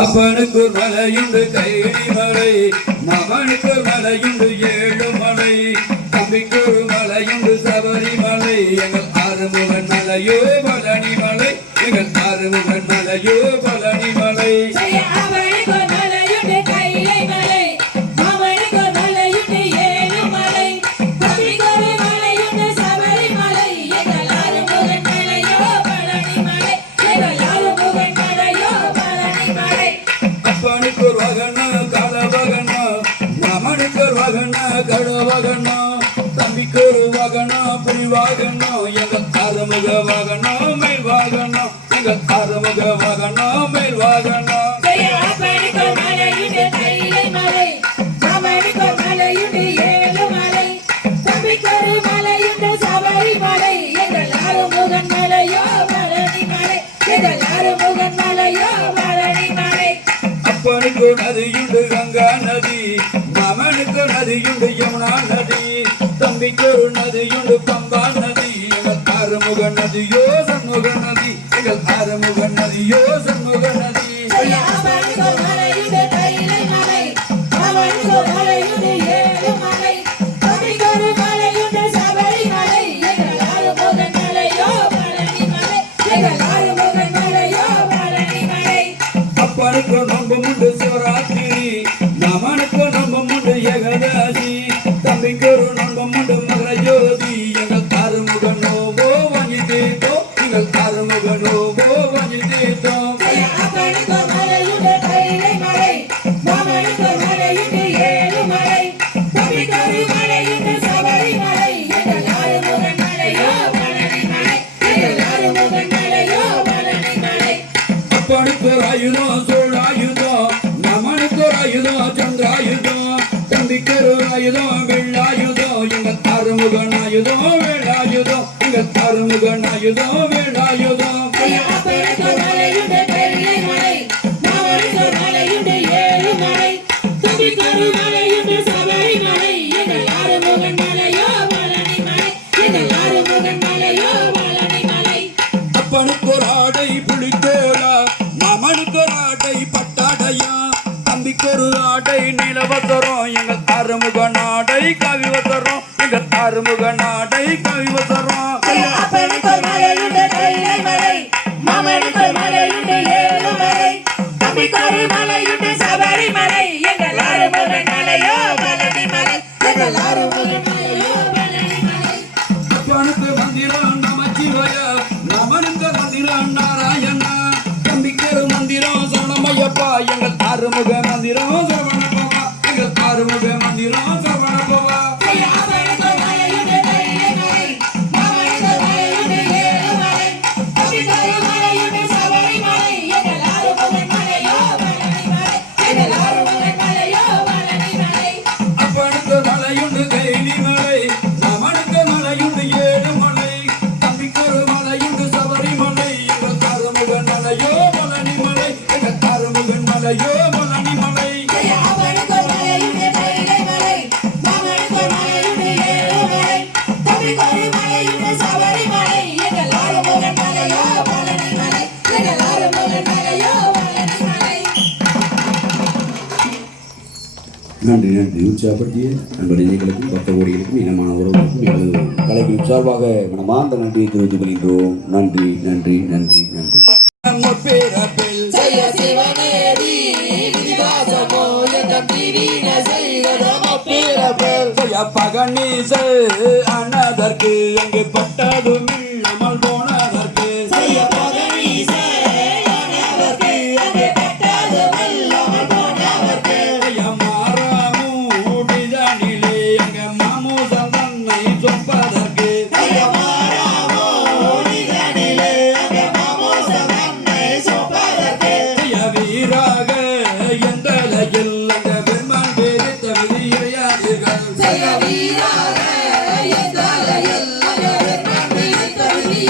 அப்பனுக்கு மலையுண்டு கைடி மலை மகனுக்கு மலையுண்டு ஏழு மலை தம்பிக்கு மலையுண்டு சபரிமலை எங்கள் ஆறுமுகன் மலையோ பழனி மலை எங்கள் ஆறுமுகன் மலையோ பழனி மலை அவனுக்கு மலையுண்டு கைலை மலை அவனுக்கு மலையுண்டு ஏழு மலை தம்பிக்கொரு மலையுண்டு சபரி மலை எங்களாரும் முகன் மலையோ பழனி மலை எங்களாரும் முகன் மலையோ பழனி மலை அப்பனுக்கு ஒரு வாகனம் கால வாகனம் மாமனுக்கு ஒரு வாகனம் கட வாகனம் தம்பிக்கு ஒரு வாகனம் புலி வாகனம் எங்கள் அறுமுக வாகனம் மேல் வாகனம் எங்கள் அறுமுக வாகனம் மேல் வாகனம் அவனுக்கு மலையுண்டு கைலை மலை அவனுக்கு மலையுண்டு ஏழு மலை தம்பிக்கொரு மலையுண்டு சபரி மலை எங்களாரும் முகன் மலையோ பழனி மலை எங்களாரும் முகன் மலையோ பழனி மலை அப்பனுக்கு நதியுண்டு கங்கா நதி மாமனுக்கு நதியுண்டு யமுனா நதி தம்பிக்கு ஒரு நதியுண்டு பம்பா நதி எங்கள் ஆறுமுக நதியோ சண்முக நதி எங்கள் ஆறுமுக நதியோ சண்முக நதி அவனுக்கு மலையுண்டு கைலை மலை அவனுக்கு மலையுண்டு ஏழு மலை தம்பிக்கொரு மலையுண்டு சபரி மலை எங்களாரும் முகன் மலையோ பழனி மலை எங்களாரும் முகன் மலையோ பழனி மலை அப்பனுக்கு நம்ப முண்டு சிவராத்திரி மாமனுக்கு நம்ப முண்டு ஏகதாசி தம்பிக்கு ஒரு நம்ப முண்டு மகர ஜோதி எங்கள் ஆறுமுக நோபோ வாங்கி தீர்த்தோம் எங்கள் ஆறுமுக நோபோ வாங்கி தீர்த்தோம் அவனுக்கு மலையுண்டு கைலை மலை அவனுக்கு மலையுண்டு ஏழு மலை தம்பிக்கொரு மலையுண்டு சபரி மலை எங்களாரும் முகன் மலையோ பழனி மலை எங்களாரும் முகன் மலையோ பழனி மலை அப்பனுக்கு ஒரு ஆயுதம் சோழாயுதம் மாமனுக்கு ஒரு ஆயுதம் சந்திராயுதம் தம்பிக்கு ஒரு ஆயுதம் வெள்ளாயுதம் எங்கள் ஆறுமுகன் ஆயுதம் வேலாயுதம் எங்கள் ஆறுமுகன் ஆயுதம் வேலாயுதம் அவனுக்கு மலையுண்டு கைலை மலை அவனுக்கு மலையுண்டு ஏழு மலை தம்பிக்கொரு மலையுண்டு சபரி மலை எங்களாரும் முகன் மலையோ பழனி மலை எங்களாரும் முகன் மலையோ பழனி மலை அப்பனுக்கு ஒரு ஆடை புளித்தோலா மாமனுக்கு ஒரு ஆடை பட்டாடையா தம்பிக்கு ஒரு ஆடை நிலவத்தரும் எங்கள் ஆறுமுக நாடை கவிவத்தரும் எங்கள் ஆறுமுக நாடை கவிவத்தரும் அவனுக்கு மலையுண்டு கைலை மலை அவனுக்கு மலையுண்டு ஏழு மலை தம்பிக்கொரு மலையுண்டு சபரி மலை எங்களாரும் முகன் மலையோ பழனி மலை எங்களாரும் முகன் மலையோ பழனி மலை அப்பனுக்கு மந்திரம் நமச்சிவய மாமனுக்கு மந்திரம் நாராயணா தம்பிக்கு ஒரு மந்திரம் சரணமையப்பா எங்கள் ஆறுமுக மந்திரம் சரவணப்பவா எங்கள் ஆறுமுக மந்திரம் சரவணப்பவா அவனுக்கு மலையுண்டு கைலை மலை அவனுக்கு மலையுண்டு ஏழு மலை தம்பிக்கொரு மலையுண்டு சபரி மலை எங்களாரும் முகன் மலையோ பழனி மலை எங்களாரும் முகன் மலையோ பழனி மலை அப்பனுக்கு மலையுண்டு கைலி மலை மாமனுக்கு மலையுண்டு ஏழு மலை தம்பிக்கு ஒரு மலையுண்டு சபரி மலை எங்கள் ஆறுமுகன் மலையோ பழனி மலை எங்கள் ஆறுமுகன் மலையோ பழனி மலை அவனுக்கு மலையுண்டு கைலை மலை அவனுக்கு மலையுண்டு ஏழு மலை தம்பிக்கொரு மலையுண்டு சபரி மலை எங்களாரும் முகன் மலையோ பழனி மலை எங்களாரும் முகன் மலையோ பழனி மலை நன்றி நன்றி உற்சாகப்படுத்திய நண்பர் இணைகளுக்கும் பக்த கோடிகளுக்கும் இனமான உறவுகளுக்கும் எனது கலைப்பின் சார்பாக மனமார்ந்த நன்றியை தெரிவித்துக் கொள்கின்றோம். நன்றி நன்றி நன்றி நன்றி. பேரப்பில் செய்ய சிவநேரி விதிவாசமோ எங்கள் தீவின செய்ததமோ பிறப்பல் பகனீசல் அண்ணதற்கு அங்கே பட்டதும் இல்லாமல் போனதற்கு செய்ய பகனீசனவர்க்கு அங்கே பட்டது வெல்லாமல் போனவர்க்கு மாறாமூடிதனிலே அங்கே மாமூசம் தன்னை சொப்பதற்கு செய்ய மாறாமோ நிகனிலே அங்கே மாமோசவன்னை சொப்பதற்கு வீராக எந்த லகில் அங்கே பெருமான் பேரித்த விதியாதீர்கள் செய்ய வீராக எந்தாலையில் அங்கே வெண்மண் விழித்த விதி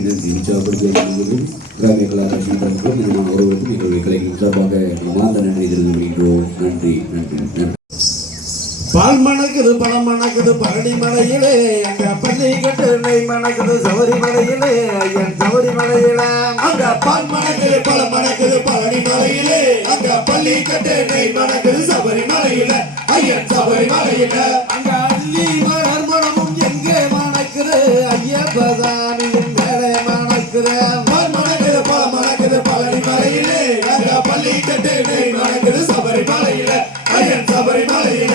நிறுத்தி உற்சாகப்படுத்தி கிராமிய கலா ரசிகர்களுக்கும் நிறுவன ஒருவருக்கும் எங்களுடைய கலைகளின் சார்பாக மாந்த நன்றி தெரிந்து கொள்கின்றோம். நன்றி நன்றி நன்றி. பால் மணக்குது பழம் மணக்குது பழனி மலையிலே அங்க பள்ளி கட்டு நெய் மணக்குது சபரிமலையிலே ஐயன் சபரிமலையில அங்க பால் மணக்குது பழம் மணக்குது பழனி மலையிலே அங்க பள்ளி கட்டு நெய் மணக்குது சபரிமலையில ஐயன் சபரிமலையில அங்க அள்ளி மலர் மணமும் எங்கே மணக்குது ஐயப்பசாமியின் மேலே மணக்குது பால் மணக்குது பழம் மணக்குது பழனி மலையிலே அங்க பள்ளி கட்டு நெய் மணக்குது சபரிமலையில ஐயன் சபரிமலையில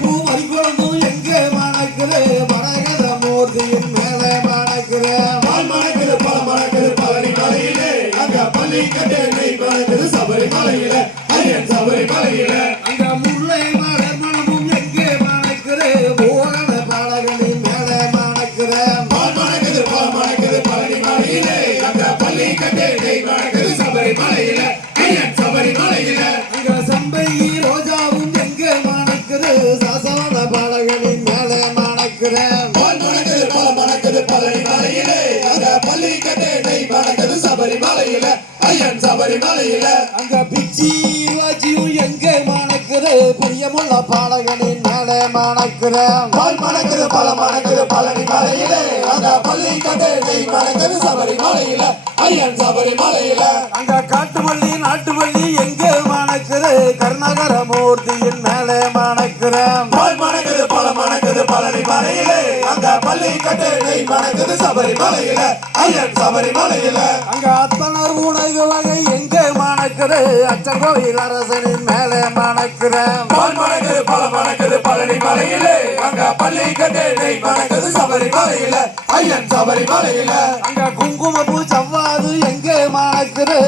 பூ மறிக்குழந்தும் எங்கே மணக்குது மரகத மூர்த்தியின் மேலே மணக்குது பால் மணக்குது பழம் மணக்குது பழனி மலையிலே அங்க பள்ளி கட்டு நெய் மணக்குது சபரிமலையில ஐயன் சபரிமலையில அங்க முல்லை மலர் மணமும் எங்கே மணக்குது பூரண பாலகனின் மேலே மணக்குது பால் மணக்குது பழம் மணக்குது பழனி மலையிலே அங்க பள்ளி கட்டு நெய் மணக்குது சபரிமலையில ஐயன் சபரிமலையில அங்க சம்பை ரோஜாவும் எங்கே மணக்குது சாசவன பாலகனின் மேலே மணக்குது பால் மணக்குது பழம் மணக்குது பழனி மலையிலே அங்க பள்ளி கட்டு நெய் மணக்குது சபரிமலையில ஐயன் சபரிமலையில அங்க பிச்சி வாச்சியும் எங்கே மணக்குது பிரியமுள்ள பாலகனின் மேலே மணக்குது பால் மணக்குது பழம் மணக்குது பழனி மலையிலே அங்க பள்ளி கட்டு நெய் மணக்குது சபரிமலையில ஐயன் சபரிமலையில அங்க காட்டுமல்லி நாட்டுமல்லி எங்கே மணக்குது கருணாகர மூர்த்தியின் மேலே மணக்குது பால் மணக்குது பழம் மணக்குது பழனி மலையிலே அங்க பள்ளி கட்டு நெய் மணக்குது சபரிமலையில ஐயன் சபரிமலையில அங்க அத்தனர் உணவு வகை எங்கே மணக்குது அச்சன் கோவில் அரசனின் மேலே மணக்குது பால் மணக்குது பழம் மணக்குது பழனி மலையிலே அங்க பள்ளி கட்டு நெய் மணக்குது சபரிமலையில ஐயன் சபரிமலையில அங்க குங்குமப்பூ செவ்வாது எங்கே மணக்குது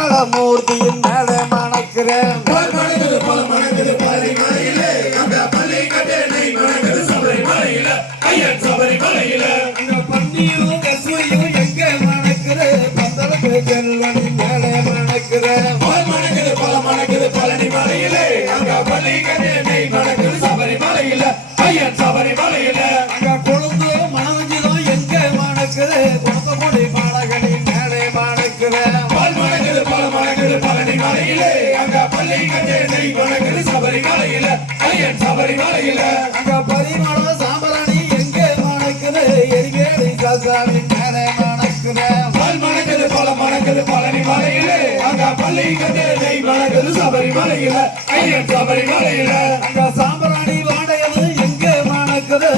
மங்களமூர்த்தியின் மேலே மணக்குது பால் மணக்குது பழம் மணக்குது பழனி மலையிலே அங்க பள்ளி கட்டு நெய் மணக்குது சபரிமலையில ஐயன் சபரிமலையில அங்க பன்னியும் கசுவையும் எங்கே மணக்குது பந்தளத்து செல்வனின் மேலே மணக்குது பால் மணக்குது பழம் மணக்குது பழனி மலையிலே அங்க பள்ளி கட்டு நெய் மணக்குது சபரிமலையில ஐயன் சபரிமலையில அங்க கொழுந்து மணவஞ்சிதம் எங்கே மணக்குது கொத்தமுடி பாலகனின் மேலே மணக்குது பால் மணக்குது பழம் மணக்குது பழனி மலையிலே அங்க பள்ளி கட்டு நெய் மணக்குது சபரிமலையில ஐயன் சபரிமலையில அங்க பரிமள சாம்பரணி எங்கே மணக்குது எரிவேலி சாசாவின் மேலே மணக்குது பால் மணக்குது பழம் மணக்குது பழனி மலையிலே அங்க பள்ளி கட்டு நெய் மணக்குது சபரிமலையில ஐயன் சபரிமலையில அங்க சாம்பரணி வாடையது எங்கே மணக்குது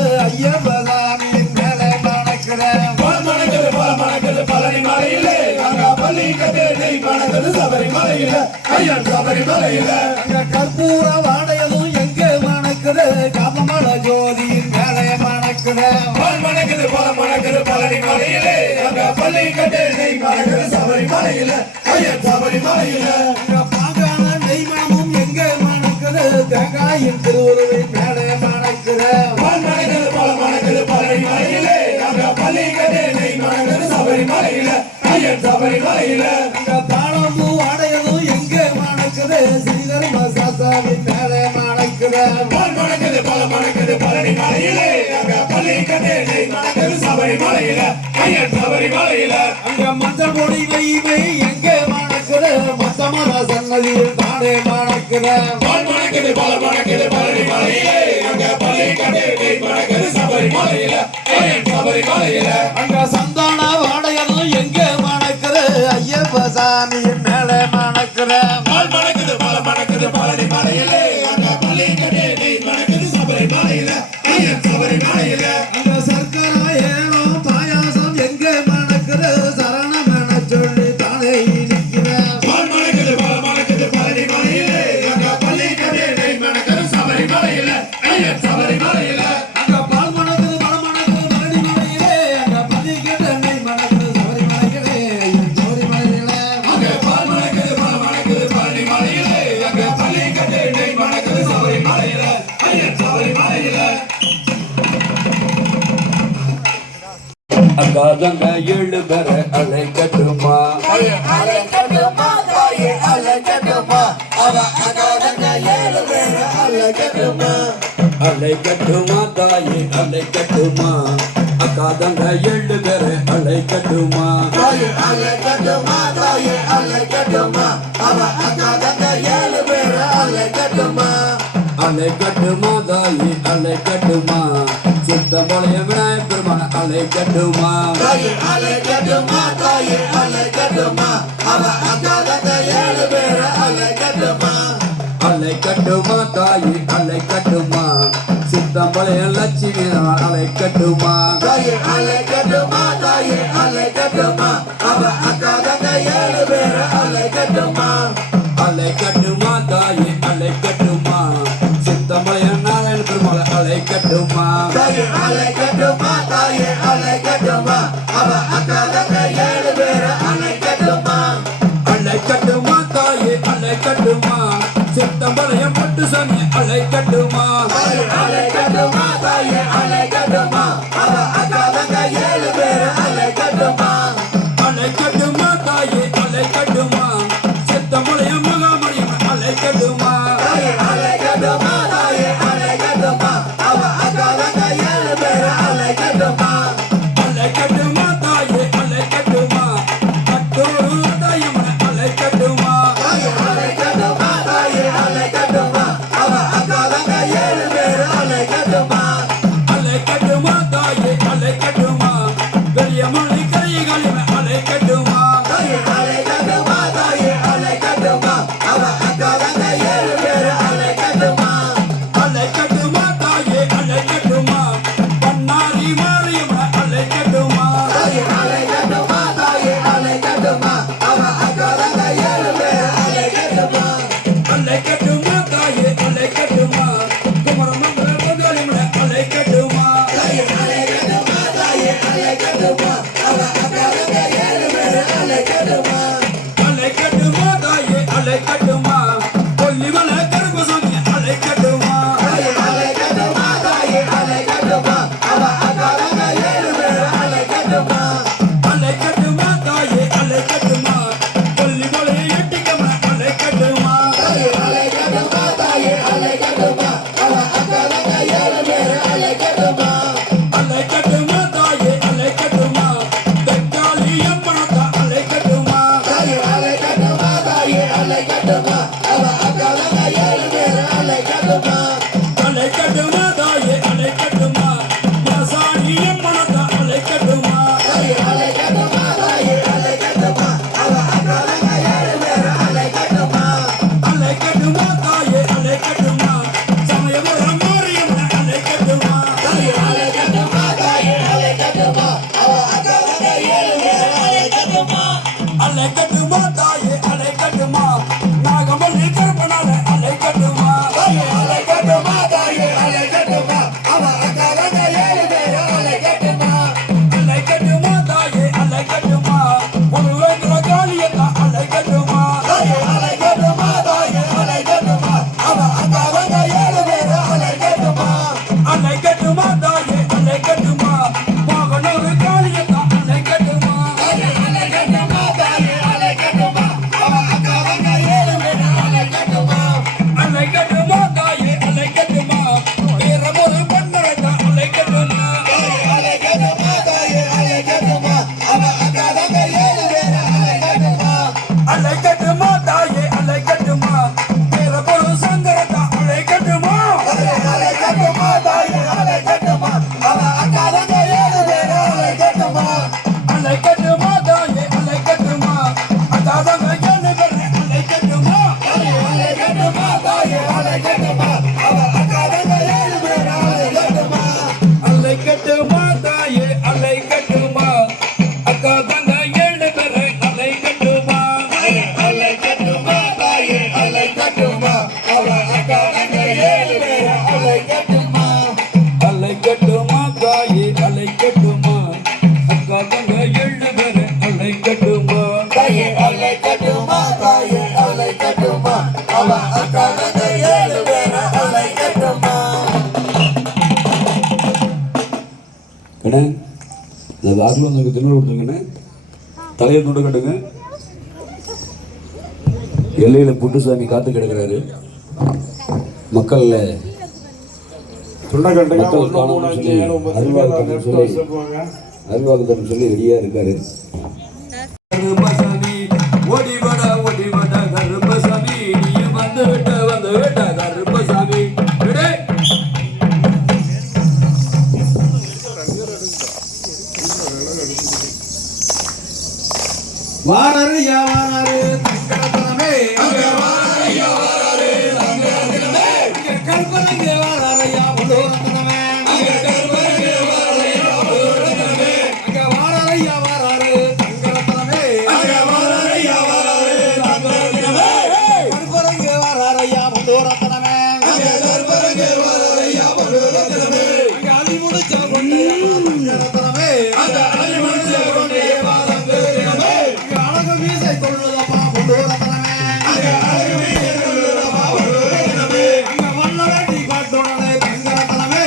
ஐயப்பசாமியின் மேலே மணக்குது பால் மணக்குது பழம் மணக்குது பழனி மலையிலே அங்க பள்ளி கட்டு நெய் மணக்குது சபரிமலையில ஐயன் சபரிமலையில அங்க கற்பூர வாடையதும் எங்கே மணக்குது காமமல ஜோதியின் மேலே மணக்குது பால் மணக்குது பழம் மணக்குது பழனி மலையிலே அங்க பள்ளி கட்டு நெய் மணக்குது சபரிமலையில ஐயன் சபரிமலையில அங்க பாகான நெய் மணமும் எங்கே மணக்குது தேங்காயின் திருவுருவின் மேலே மணக்குது பால் மணக்குது பழம் மணக்குது பழனி மலையிலே அங்க பள்ளி கட்டு நெய் மணக்குது சபரிமலையில ஐயன் சபரிமலையில அங்க தாளம்பூ வாடையதும் எங்கே மணக்குது ஸ்ரீதர்ம சாஸ்தாவின் மேலே மணக்குது பால் மணக்குது பழம் மணக்குது பழனி மலையிலே அங்க பள்ளி கட்டு நெய் மணக்குது சபரிமலையில ஐயன் சபரிமலையில அங்க மஞ்சள் பொடி வைவை எங்கே மணக்குது மத்தமர சன்னதியில் தானே மணக்குது பால் மணக்குது பழம் மணக்குது பழனி மலையிலே அங்க பள்ளி கட்டு நெய் மணக்குது சபரிமலையில ஐயன் சபரிமலையில அங்க சந்தான வாடையதும் எங்கே மணக்குது ஐயப்பசாமியின் மேலே மணக்குது பால் மணக்குது பழம் மணக்குது பழனி மலையிலே அங்க பள்ளி கட்டு நெய் மணக்குது சபரிமலையில ஐயன் சபரிமலையில அங்க சர்க்கரை ஏலம் பாயாசம் எங்கே மணக்குது சரணம் என சொல்லி தானே இனிக்குது பால் மணக்குது பழம் மணக்குது பழனி மலையிலே அங்க பள்ளி கட்டு நெய் மணக்குது சபரிமலையில ஐயன் சபரிமலையில அங்க பால் மணக்குது பழம் மணக்குது பழனி மலையிலே அங்க பள்ளி கட்டு நெய் மணக்குது சபரிமலையிலே ஐயன் சபரிமலையில அங்க பால் மணக்குது பழம் மணக்குது பழனி மலையிலே அங்க பள்ளி கட்டு நெய் மணக்குது சபரிமலையில ஐயன் சபரிமலையில அக்காதங்க ஏழு பெற அலை கட்டுமா அலை கட்டுமா தாயே அலை கட்டுமா அவ அகாதங்க ஏழு பேர அலை கட்டுமா அலை கட்டுமா தாயே அலை கட்டுமா அக்கா தங்க 7 பேரை அழைக்கட்டுமா தாயே அழைக்கட்டுமா தாயே அழைக்கட்டுமா அவ அக்கா தங்க 7 பேரை அழைக்கட்டுமா அழைக்கட்டுமா தாயி அழைக்கட்டுமா சித்தம்பாளையம் விநாயகர் பெருமான அழைக்கட்டுமா தாயே அழைக்கட்டுமா தாயே அழைக்கட்டுமா அவ அக்கா தங்க 7 பேரை அழைக்கட்டுமா அழைக்கட்டுமா தாயி அழைக்கட்டுமா சித்தம்பாளையம் லட்சுமி அழைக்கட்டுமா தாயே அழைக்கட்டுமா தாயே அழைக்கட்டுமா அவ அக்கா தங்க 7 பேரை அழைக்கட்டுமா அழைக்கட்டுமா தாயி அழைக்கட்டுமா சித்தம்பாளையம் நாராயண பெருமாள் அழைக்கட்டுமா தாயே அழைக்கட்டுமா தாயே அழைக்கட்டுமா அவ அக்கா தங்க 7 பேரை அழைக்கட்டுமா அழைக்கட்டுமா தாயி அழைக்கட்டுமா சித்தம்பாளையம் பட்டுசாமி அழைக்கட்டுமா தாயே அழைக்கட்டுமா தாயே அழைக்கட்டுமா அவ அக்கா தங்க 7 பேரை அழைக்கட்டுமா அழைக்கட்டுமா தாயி அழைக்கட்டுமா சித்தம்பாளையம் மகாமணியம் அழைக்கட்டுமா தாயே அழைக்கட்டுமா தாயே அழைக்கட்டுமா அவ அக்கா தங்க 7 பேரை அழைக்கட்டுமா அழைக்கட்டுமா தாயி அழைக்கட்டுமா கட்டூரு தாயம் அழைக்கட்டுமா தாயே அழைக்கட்டுமா தாயே அழைக்கட்டுமா அவ அக்கா தங்க 7 பேரை அழைக்கட்டுமா அழைக்கட்டுமா தாயி அழைக்கட்டுமா பெரிய மொழி கரைகளில் அழைக்கட்டுமா தாயே அழைக்கட்டுமா தாயே அழைக்கட்டுமா அவ அக்கா தங்க 7 பேரை அழைக்கட்டுமா அழைக்கட்டுமா தாயி அழைக்கட்டுமா பண்ணாரி மாரியம் அழைக்கட்டுமா தாயே அழைக்கட்டுமா தாயே அழைக்கட்டுமா அவ அக்கா தங்க 7 பேரை அழைக்கட்டுமா அழைக்கட்டுமா தாயி அழைக்கட்டுமா குமரமங்கல பங்காளியம் அழைக்கட்டுமா தாயே அழைக்கட்டுமா தாயே அழைக்கட்டுமா அவ அக்கா தங்க 7 பேரை அழைக்கட்டுமா அழைக்கட்டுமா தாயி அழைக்கட்டுமா கொல்லிமலை கருப்பசாமி அழைக்கட்டுமா தாயே அழைக்கட்டுமா தாயே அழைக்கட்டுமா அவ அக்கா தங்க 7 பேரை அழைக்கட்டுமா அழைக்கட்டுமா தாயி அழைக்கட்டுமா கொல்லிமலை எட்டிக்கம அழைக்கட்டுமா தாயே அழைக்கட்டுமா தாயே அழைக்கட்டுமா அவ அக்கா தங்க 7 பேரை அழைக்கட்டுமா அழைக்கட்டுமா தாயி அழைக்கட்டுமா தெக்காளி அம்மனத்தை அழைக்கட்டுமா தாயே அழைக்கட்டுமா தாயே அழைக்கட்டுமா அவ அக்கா தங்க 7 பேரை அழைக்கட்டுமா அழைக்கட்டுமா தாயி அழைக்கட்டுமா மசாணி அம்மனத்தை அழைக்கட்டுமா தாயே அழைக்கட்டுமா தாயே அழைக்கட்டுமா அவ அக்கா தங்க 7 பேரை அழைக்கட்டுமா அழைக்கட்டுமா தாயி அழைக்கட்டுமா சமயபுரம் மாரியம் அழைக்கட்டுமா தாயே அழைக்கட்டுமா தாயே அழைக்கட்டுமா அவ அக்கா தங்க 7 பேரை அழைக்கட்டுமா அழைக்கட்டுமா தாயி அழைக்கட்டுமா நாகமல்லி கருப்பனால அழைக்கட்டுமா தாயே அழைக்கட்டுமா தாயே அழைக்கட்டுமா அவ அக்கா தங்க 7 பேரை அழைக்கட்டுமா அழைக்கட்டுமா தாயி அழைக்கட்டுமா முருகேந்திர காளியத்தை அழைக்கட்டுமா தாயே அழைக்கட்டுமா தாயே அழைக்கட்டுமா அவ அக்கா தங்க 7 பேரை அழைக்கட்டுமா அழைக்கட்டுமா தாயி அழைக்கட்டுமா மகனூர் காளியத்தை அழைக்கட்டுமா தாயே அழைக்கட்டுமா தாயே அழைக்கட்டுமா அவ அக்கா தங்க 7 பேரை அழைக்கட்டுமா அழைக்கட்டுமா தாயி அழைக்கட்டுமா வீரமுரு பண்டரத்தை அழைக்கட்டுமா தாயே அழைக்கட்டுமா தாயே அழைக்கட்டுமா அவ அக்கா தங்க 7 பேரை அழைக்கட்டுமா அழைக்கட்டுமா தாயி அழைக்கட்டுமா வீரமுரு சங்கரத்தை அழைக்கட்டுமா தாயே அழைக்கட்டுமா தாயே அழைக்கட்டுமா அவ அக்கா தங்க 7 பேரை அழைக்கட்டுமா அழைக்கட்டுமா தாயி அழைக்கட்டுமா அதாதங்க ஏழு பேரை அழைக்கட்டுமா தாயே அழைக்கட்டுமா தாயே அழைக்கட்டுமா அவ அக்கா தங்க 7 பேரை அழைக்கட்டுமா அழைக்கட்டுமா தாயி அழைக்கட்டுமா அக்கா தங்க ஏழு பேரை அழைக்கட்டுமா அழைக்கட்டுமா தாயே அழைக்கட்டுமா அவ அக்கா தங்க 7 பேரை அழைக்கட்டுமா அழைக்கட்டுமா தாயி அழைக்கட்டுமா அக்கா தங்க ஏழு பேரை அழைக்கட்டுமா தாயே அழைக்கட்டுமா தாயே அழைக்கட்டுமா அவ அக்கா தங்க 7 பேரை அழைக்கட்டுமா கண்ணே இந்த வாக்கில் வந்து திண்ணூறு கொடுத்துருங்கண்ணே தலையை துண்டு கட்டுங்க எல்லையில் புட்டுசாமி காத்து கிடக்கிறாரு மக்களில் சுண்டக்கட்டையா மக்கள் 1 3 காணணும்னு 5 சொல்லி 7 9 அருள்வாக்கு சொல்லி அருள்வாக்கு சொல்லி ரெடியா இருக்காரு. கருப்பசாமி ஓடிவட கருப்பசாமி நீ வந்து விட்ட கருப்பசாமி விடு. வாரறியா வாராரு தங்கரத்தனமே அங்க வாராரையா வாராரே தங்கரத்தினமே கல்பனங்கே வாராரையா முள்ளோரத்தனமே அங்க கருப்பரங்கே வாராரையா முள்ளோரத்தினமே அங்க வாராரையா வாராரு தங்கரத்தனமே அங்க வாராரையா வாராரே தங்கரத்தினமே கல்பனங்கே வாராரையா முள்ளோரத்தனமே அங்க கருப்பரங்கே வாராரையா முள்ளோரத்தினமே அங்க அலி முடிச்ச கொண்டைய தங்கரத்தனமே அங்க அலி முடிச்ச கொண்டைய தங்கரத்தினமே அங்க அழகு மீசை கொள்ளுதப்பா முள்ளோரத்தனமே அங்க அழகு மீசை கொள்ளுதப்பா முள்ளோரத்தினமே அங்க வல்ல வேட்டி காட்டுடனே தங்கரத்தனமே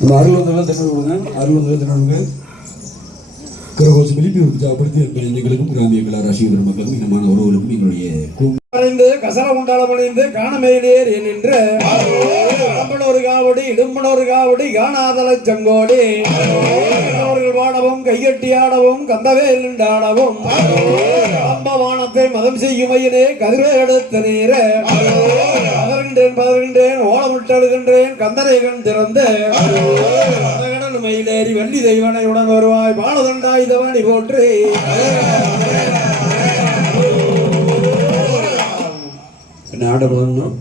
நம்ம அருள் வந்தவர்கள் திணறு கொடுங்க. அருள் வந்தவர்கள் திணறு கொடுங்க. கரகோஷம் எழுப்பி உற்சாகப்படுத்தி எங்களுக்கும் கிராமிய கலா ரசிக பெருமக்களுக்கும் இனமான உறவுகளுக்கும் எங்களுடைய கசர உண்டாளமணிந்து காணமேலேர் என்கின்ற ஒரு காவடி இடும்பனொரு காவடி காணாதல சங்கோடி அவர்கள் வாடவும் கையெட்டி ஆடவும் கந்தவேல் ஆடவும் அம்பவானத்தை மதம் செய்யும் ஐயனே கதிரை எடுத்த நீர பதறுகின்றேன் ஓலமிட்டழுகின்றேன் கந்தரைகள் திறந்து மயிலேறி வள்ளி தெய்வனை உடன் வருவாய் பாலதண்டாய் தவணி போற்றி ஆடணும்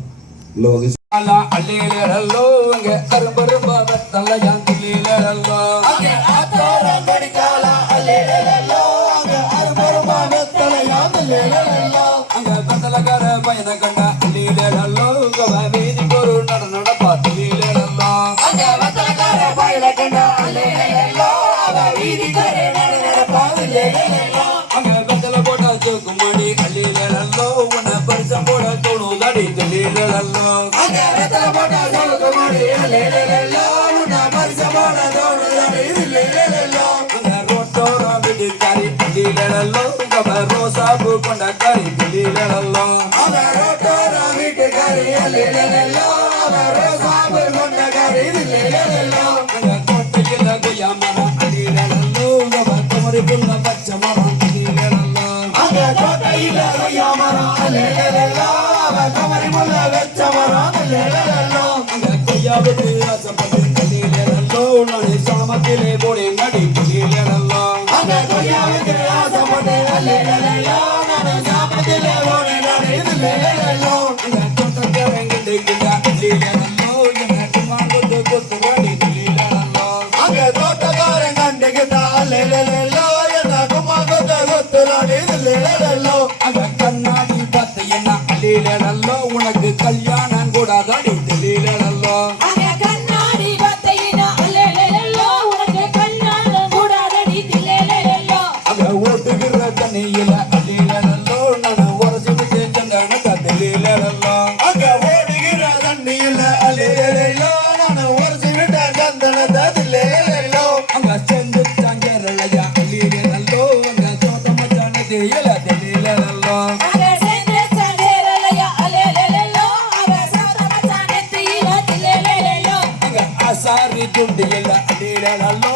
அல்லேலோ அங்க அரும்பரும்பா வெத்தல யாந்திலேலோ அங்க ஆத்தாரம் படிக்காலா அல்லேலோ அங்க அரும்பரும்பா வெத்தல யாந்திலேலோ அங்க வெத்தலகார பையன கண்ட அல்லேலோ கவவேதி ஒரு நடப்பா அல்லேலோ அங்க வெத்தலகார பையன கண்ட அல்லேலோ கவவேதி ஒரு நடப்பா அல்லேலோ அங்க வெத்தல போட்டா ஜோகுமடி அல்லேலோ உன்ன பரிசம் போட தோணுதடி அல்லேலோ அங்க வெத்தல போட்டா ஜோகுமடி அல்லேலோ உன்ன பரிசம் போட தோணுதடி அல்லேலோ அங்க ரோட்டோரா விடிகாரி அல்லேலோ கப ரோசாபு கொண்ட கரி அல்லேலோ அங்க ரோட்டோரா விடிகாரி அல்லேலோ கப ரோசாபு கொண்ட கரி அல்லேலோ அங்க கோட்டையில குயமர அல்லேலோ கப குமரி புள்ள பச்சை மரம் அல்லேலோ அங்க கோட்டையில குயமர அல்லேலோ கப குமரி புள்ள பச்சை மரம் அல்லேலோ அங்க கொய்யாவுக்கு ஆசைப்பட்டு அல்லேலோ நானே சாமத்திலே போடே நடி அல்லேலோ அங்க கொய்யாவுக்கு ஆசைப்பட்டு அல்லேலோ நானே சாமத்திலே போடே நடி அல்லேலோ அங்க தோட்டக்காரங்க கிட்ட அல்லேலோ எனக்கு மாங்கொத்து கொத்து வாடி அல்லேலோ அங்க தோட்டக்காரங்க கிட்ட அல்லேலோ எனக்கு மாங்கொத்து கொத்து வாடி அல்லேலோ அங்க கண்ணாடி பார்த்து என்ன அல்லேலோ உனக்கு கல்யாணம் கூட தாடி அல்லேலோ அங்க கண்ணாடி பத்தையினா அல்லேலோ உனக்கு கண்ணாடி கூடாதடி தில்லேலோ அங்க ஓட்டுகிற தண்ணியில அல்லேலோ நான் உரசி விட்டு சந்தன கல்லேலோ அங்க ஓடுகிற தண்ணியில அல்லேலோ நான் உரசி விட்டு சந்தன கல்லேலோ அங்க செந்து சங்கரலையா அல்லேலோ அங்க சோத மச்சான தேயில அல்லேலோ அங்க செஞ்ச சண்டேரலையா அல்லேலோ அங்க சாத மச்சானே தீல தில்லேலோ அங்க ஆசாரி துண்டியில அல்லேலோ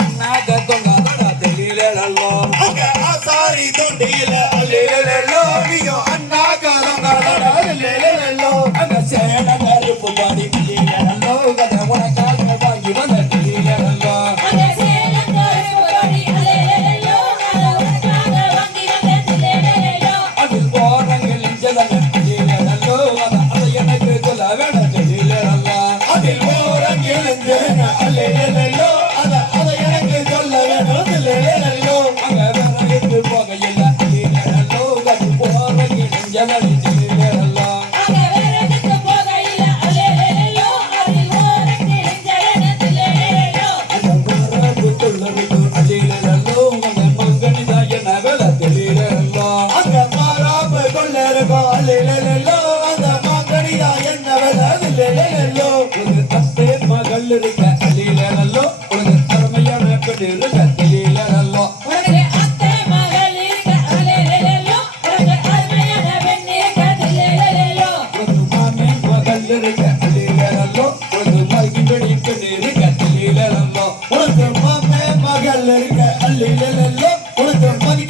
அண்ணாக தொங்காத அல்லேலோ அங்க ஆசாரி துண்டியில அல்லேலோ நீயோ அண்ணாக தொங்காத அல்லேலோ அங்க சேட கருப்பு பாடி அல்லேலோ கத உனக்காக வாங்கி வந்த அல்லேலோ அங்க சேலங்கோரு பொடி அல்லேலோ அங்க உனக்காக வாங்கி வந்த தில்லேலோ அதில் போறங்கள் ஜலங்க அல்லேலோ அத எனக்கு சொல்ல வேட அல்லேலோ அதில் போறங்கள் ஜலங்க அல்லேலோ அத எனக்கு சொல்ல வேட அல்லேலோ அங்க வரகிட்டு போகையில அல்லேலோ அதில் போறங்கள் ஜலங்க அல்லேலோ அங்க வேறதுக்கு போகையில அல்லேலோ அதில் ஓரக்கு நெஞ்சலன தில்லேலோ அந்த போறது துள்ளது அல்லேலோ அங்க மங்கனிதா என்ன வேல அல்லேலோ அங்க மாறாம கொள்ளறகோ அல்லேலோ அந்த மங்கனிதா என்ன வேல அல்லேலோ ஒரு அத்தை மகள் இருக்க அல்லேலோ ஒரு அருமையான பெண் இருக்க அல்லேலோ உனக்கு அத்தை மகள் இருக்க அல்லேலோ உனக்கு அருமையான பெண் இருக்க தில்லேலோ ஒரு மாமே மகள் இருக்க அல்லேலோ ஒரு மகி பெண் இருக்க அல்லேலோ உனக்கு மாமே மகள் இருக்க அல்லேலோ உனக்கு மகி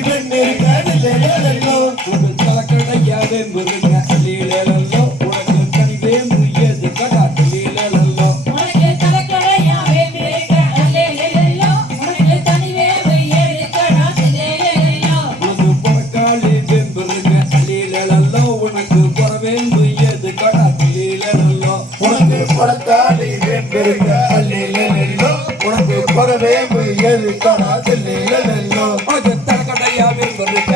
பெண் இருக்க அல்லேலோ உனக்கு கலக்கடையாவே முருங்க அல்லேலோ உனக்கு கனிவே முயது கதா அல்லேலோ உனக்கு கலக்கடையாவே இருக்க அல்லேலோ உனக்கு தனிவே இருக்க தில்லேலோ உனக்கு பொறக்காளி வெம்புருங்க அல்லேலோ உனக்கு பொறவே முயது கதா அல்லேலோ உனக்கு பொறக்காளி வெம்புருங்க அல்லேலோ உனக்கு குறவே எது கடா தில்லையிலோ உனக்கு தலக்கடையா வெம்பருக்க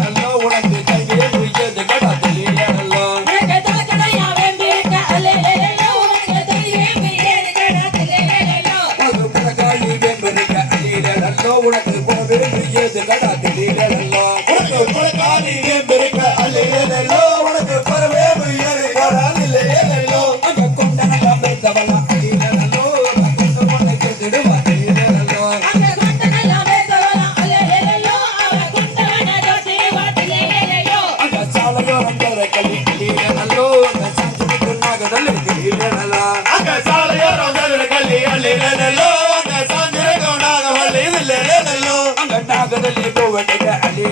அல்லோ உனக்கு கைவே எது கடா தெரியலோ உனக்கு தலக்கடையா வெம்பிருக்க அல்லேலோ உனக்கு கைவே எது கடா தெரியலோ உனக்கு பலகாயி வெம்பருக்க அல்லோ உனக்கு குறவே எது கடா தெரியலோ உனக்கு குலகாரி பெருக்க அல்லையிலோ உனக்கு குறவே எது கடா தில்லையிலோ அங்க கொண்டனங்க பெத்தவளா அல்லோ உனக்கு திடுவா தெரியலோ அங்க கொண்டனல்ல வேதவளா அல்லேலோ அவ கொண்டவன ஜோதி வாத்திலேலோ அங்க சாலையோரம் போற கல்லி அல்லோ அந்த சாஞ்சுக்கு நாகதல்ல தெரியலோ அங்க சாலையோரம் கல்லி அல்லையிலோ அங்க சாஞ்சிரகோனாக வள்ளியிலோ அங்க நாகதல்ல போவட்டக அல்லோ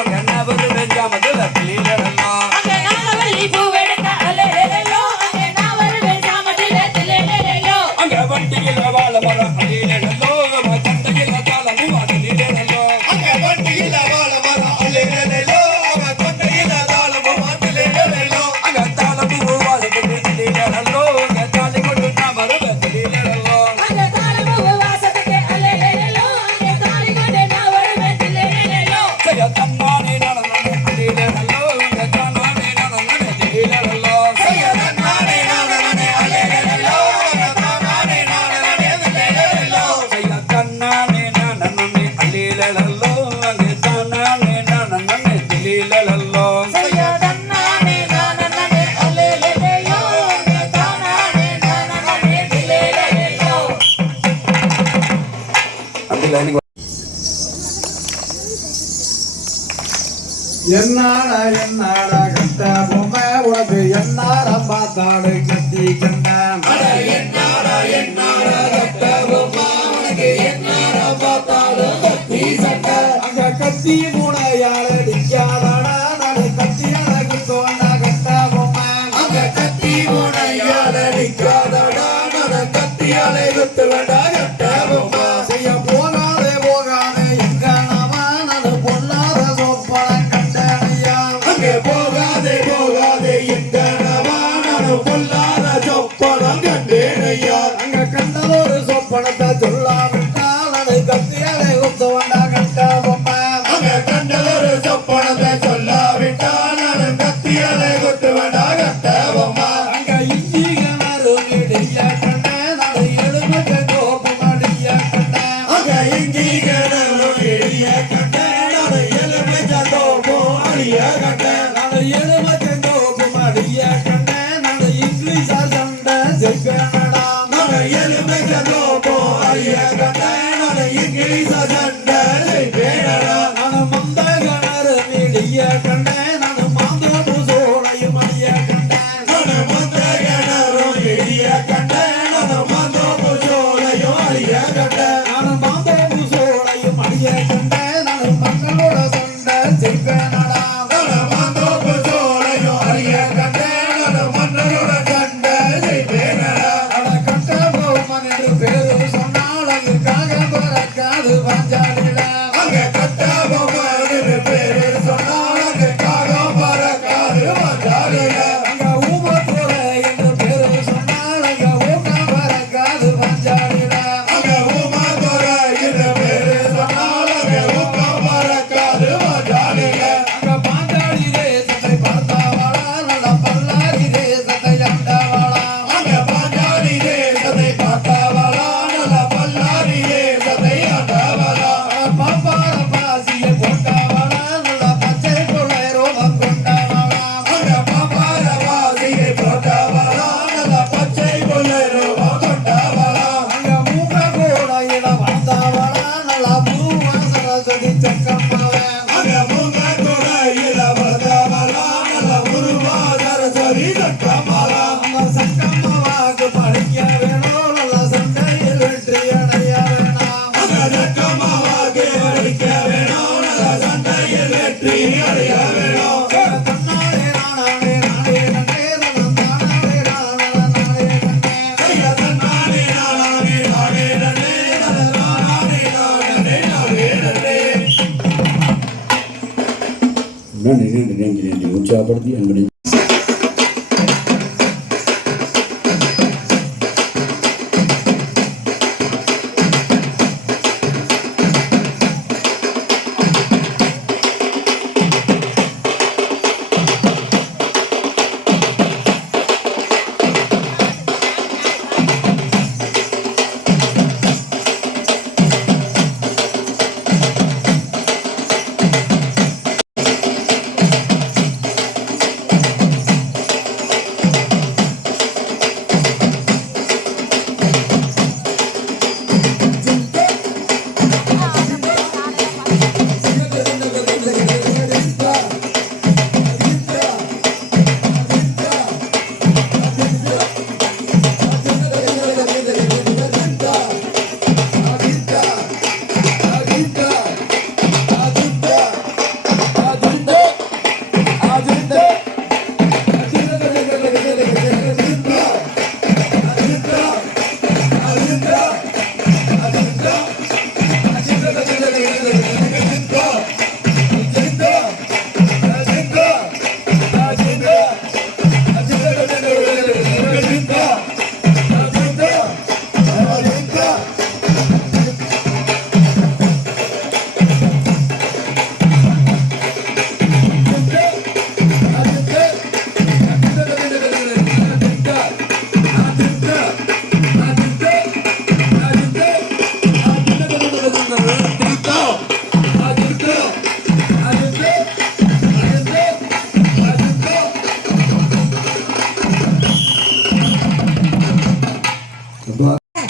அங்க நவரு நெஞ்சாமதல தெரியலோ அங்க நாகவல்லி பூவெடுக்க அல்லேலோ அங்க நாவரு சாமதிலேலோ அங்க வண்டியில வாழ மர அல்லோ சந்தையில தாளமும் அல்லோ அங்க வண்டியில வாழ மரம் அல்லையிலோ அவ கொண்டையில தாளமும் அல்லையிலோ அங்க தாளமும் வாழத்துக்கு அல்லோ அங்க தாளி கொண்டு நான் வருவேன் தெரியலோ அங்க தாளமு வாசத்துக்கு அல்லேலோ அங்க தாளி கொண்டு நான் வருவேன் தில்லேலோ செய்ய தன்னானே நடனே அல்லோ அங்க தானானே நடனே தெரியலோ நானே நானே அல்லையிலோ நானே நானே அல்லையிலோ செய்ய தன்னானே நடனே அல்லோ அங்க தானானே நடனே தெரியலோ சையதன்னானே நானனனே அல்லேலோ அங்க தானானே நானனனே தில்லேலோ அப்படி லைனிங் என்னடா கட்ட பொம்மை உனக்கு என்னார பார்த்தாடு கட்டி கண்டான் அங்க கத்தி மூளையால நிக்காதடா நடு கத்தியால குத்தோண்டா கட்ட பொம்மை அங்க கத்தி மூளையால நிக்காதடா நடு கத்தியால குத்துவடா கட்ட பொம்மை செய்ய போகாதே எங்க நாம நடு பொல்லாத சொப்பன கண்டனையா அங்கே போகாதே எங்க நாம நடு பொல்லாத சொப்பனம் கண்டேனையா அங்க கண்டதொரு சொப்பனத்தை சொல்லாவிட்டால் நடு கத்தியாலே குத்துவண்டா கட்ட பொம்மை அங்க கண்டதொரு சொப்பனத்தை சொல்லாவிட்டால் நடு கத்தியாலே குத்துவண்டா கட்ட பொம்மை அங்க இஞ்சி கிணறு இடிய கண்ட நடு எலுமிச்சை தோப்பு மடிய கண்ட அங்க இஞ்சி கிணறு இடிய கண்ட நடு எலுமிச்சை தோப்பு அடிய கண்ட நடு எலுமிச்சை தோப்பு மடிய கண்ட நடு இங்கிலீஷ் சண்டை செப்பனடா நடு எலுமிச்சை தோப்பு அடிய கண்ட நடு இங்கிலீஷ் சண்டை செப்பனடா நடு மந்த கிணறு இடிய கண்ட நடு மாந்தோப்பு சோலையும் அடிய கண்ட நடு மந்த கிணறு இடிய கண்ட நடு மாந்தோப்பு சோலையும் அடிய கண்ட நடு மாந்தோப்பு சோலையும் அடிய கண்ட நடு மக்களோட சண்டை செப்பனடா நடு மாந்தோப்பு சோலையும் அடிய கண்ட நடு மன்னரோட சண்டை செப்பனடா நட கட்ட போமன் என்று பேரு சொன்னால் அங்குக்காக பறக்காது பஞ்சாடில அங்க கட்ட போமன் என்று பேரு சொன்னால் அங்குக்காக பறக்காது பஞ்சாடில அங்க ஊமத்துறை என்று பேரு சொன்னால் அங்க ஊக்க பறக்காது பஞ்சாடில அங்க ஊமத்துறை என்று பேரு சொன்னால் அங்க ஊக்க பறக்காது பஞ்சாடில அங்க பாஞ்சாடி தேசத்தை பார்த்தாவளா நல்ல பல்லாரி தேசத்தை ஆண்டவளா அங்க பாஞ்சாடி தேசத்தை பார்த்தாவளா நல்ல பல்லாரி தேசத்தை ஆண்டவளா பாப்பார பாசியை போட்டவளா நல்ல பச்சை கொள்ளை ரோகம் கொண்டவளா அங்க பாப்பார பாசியை போட்டவளா நல்ல பச்சை கொள்ளை ரோகம் கொண்டவளா அங்க மூக்க கோடையில வந்தவளா நல்ல பூவாசன சொல்லி செக்கம்மாவே அங்க மூக்க கோடையில வந்தவளா நல்ல உருவாதர சொல்லி செக்கம்மாவா அங்க செக்கம்மாவாக்கு படிக்க வேணும் நல்ல சண்டையில் வெற்றி அடைய வேணும் அங்க செக்கம்மாவாக்கு படிக்க வேணும் நல்ல சண்டையில் வெற்றி அடைய வேணும் தன்னாலே நானே நானே நன்னே தன்னாலே நானே நானே நன்னே தன்னாலே நானே நானே நன்னே தன்னாலே நானே நானே நன்னே நன்றி உற்சாகப்படுத்தி அன்பனை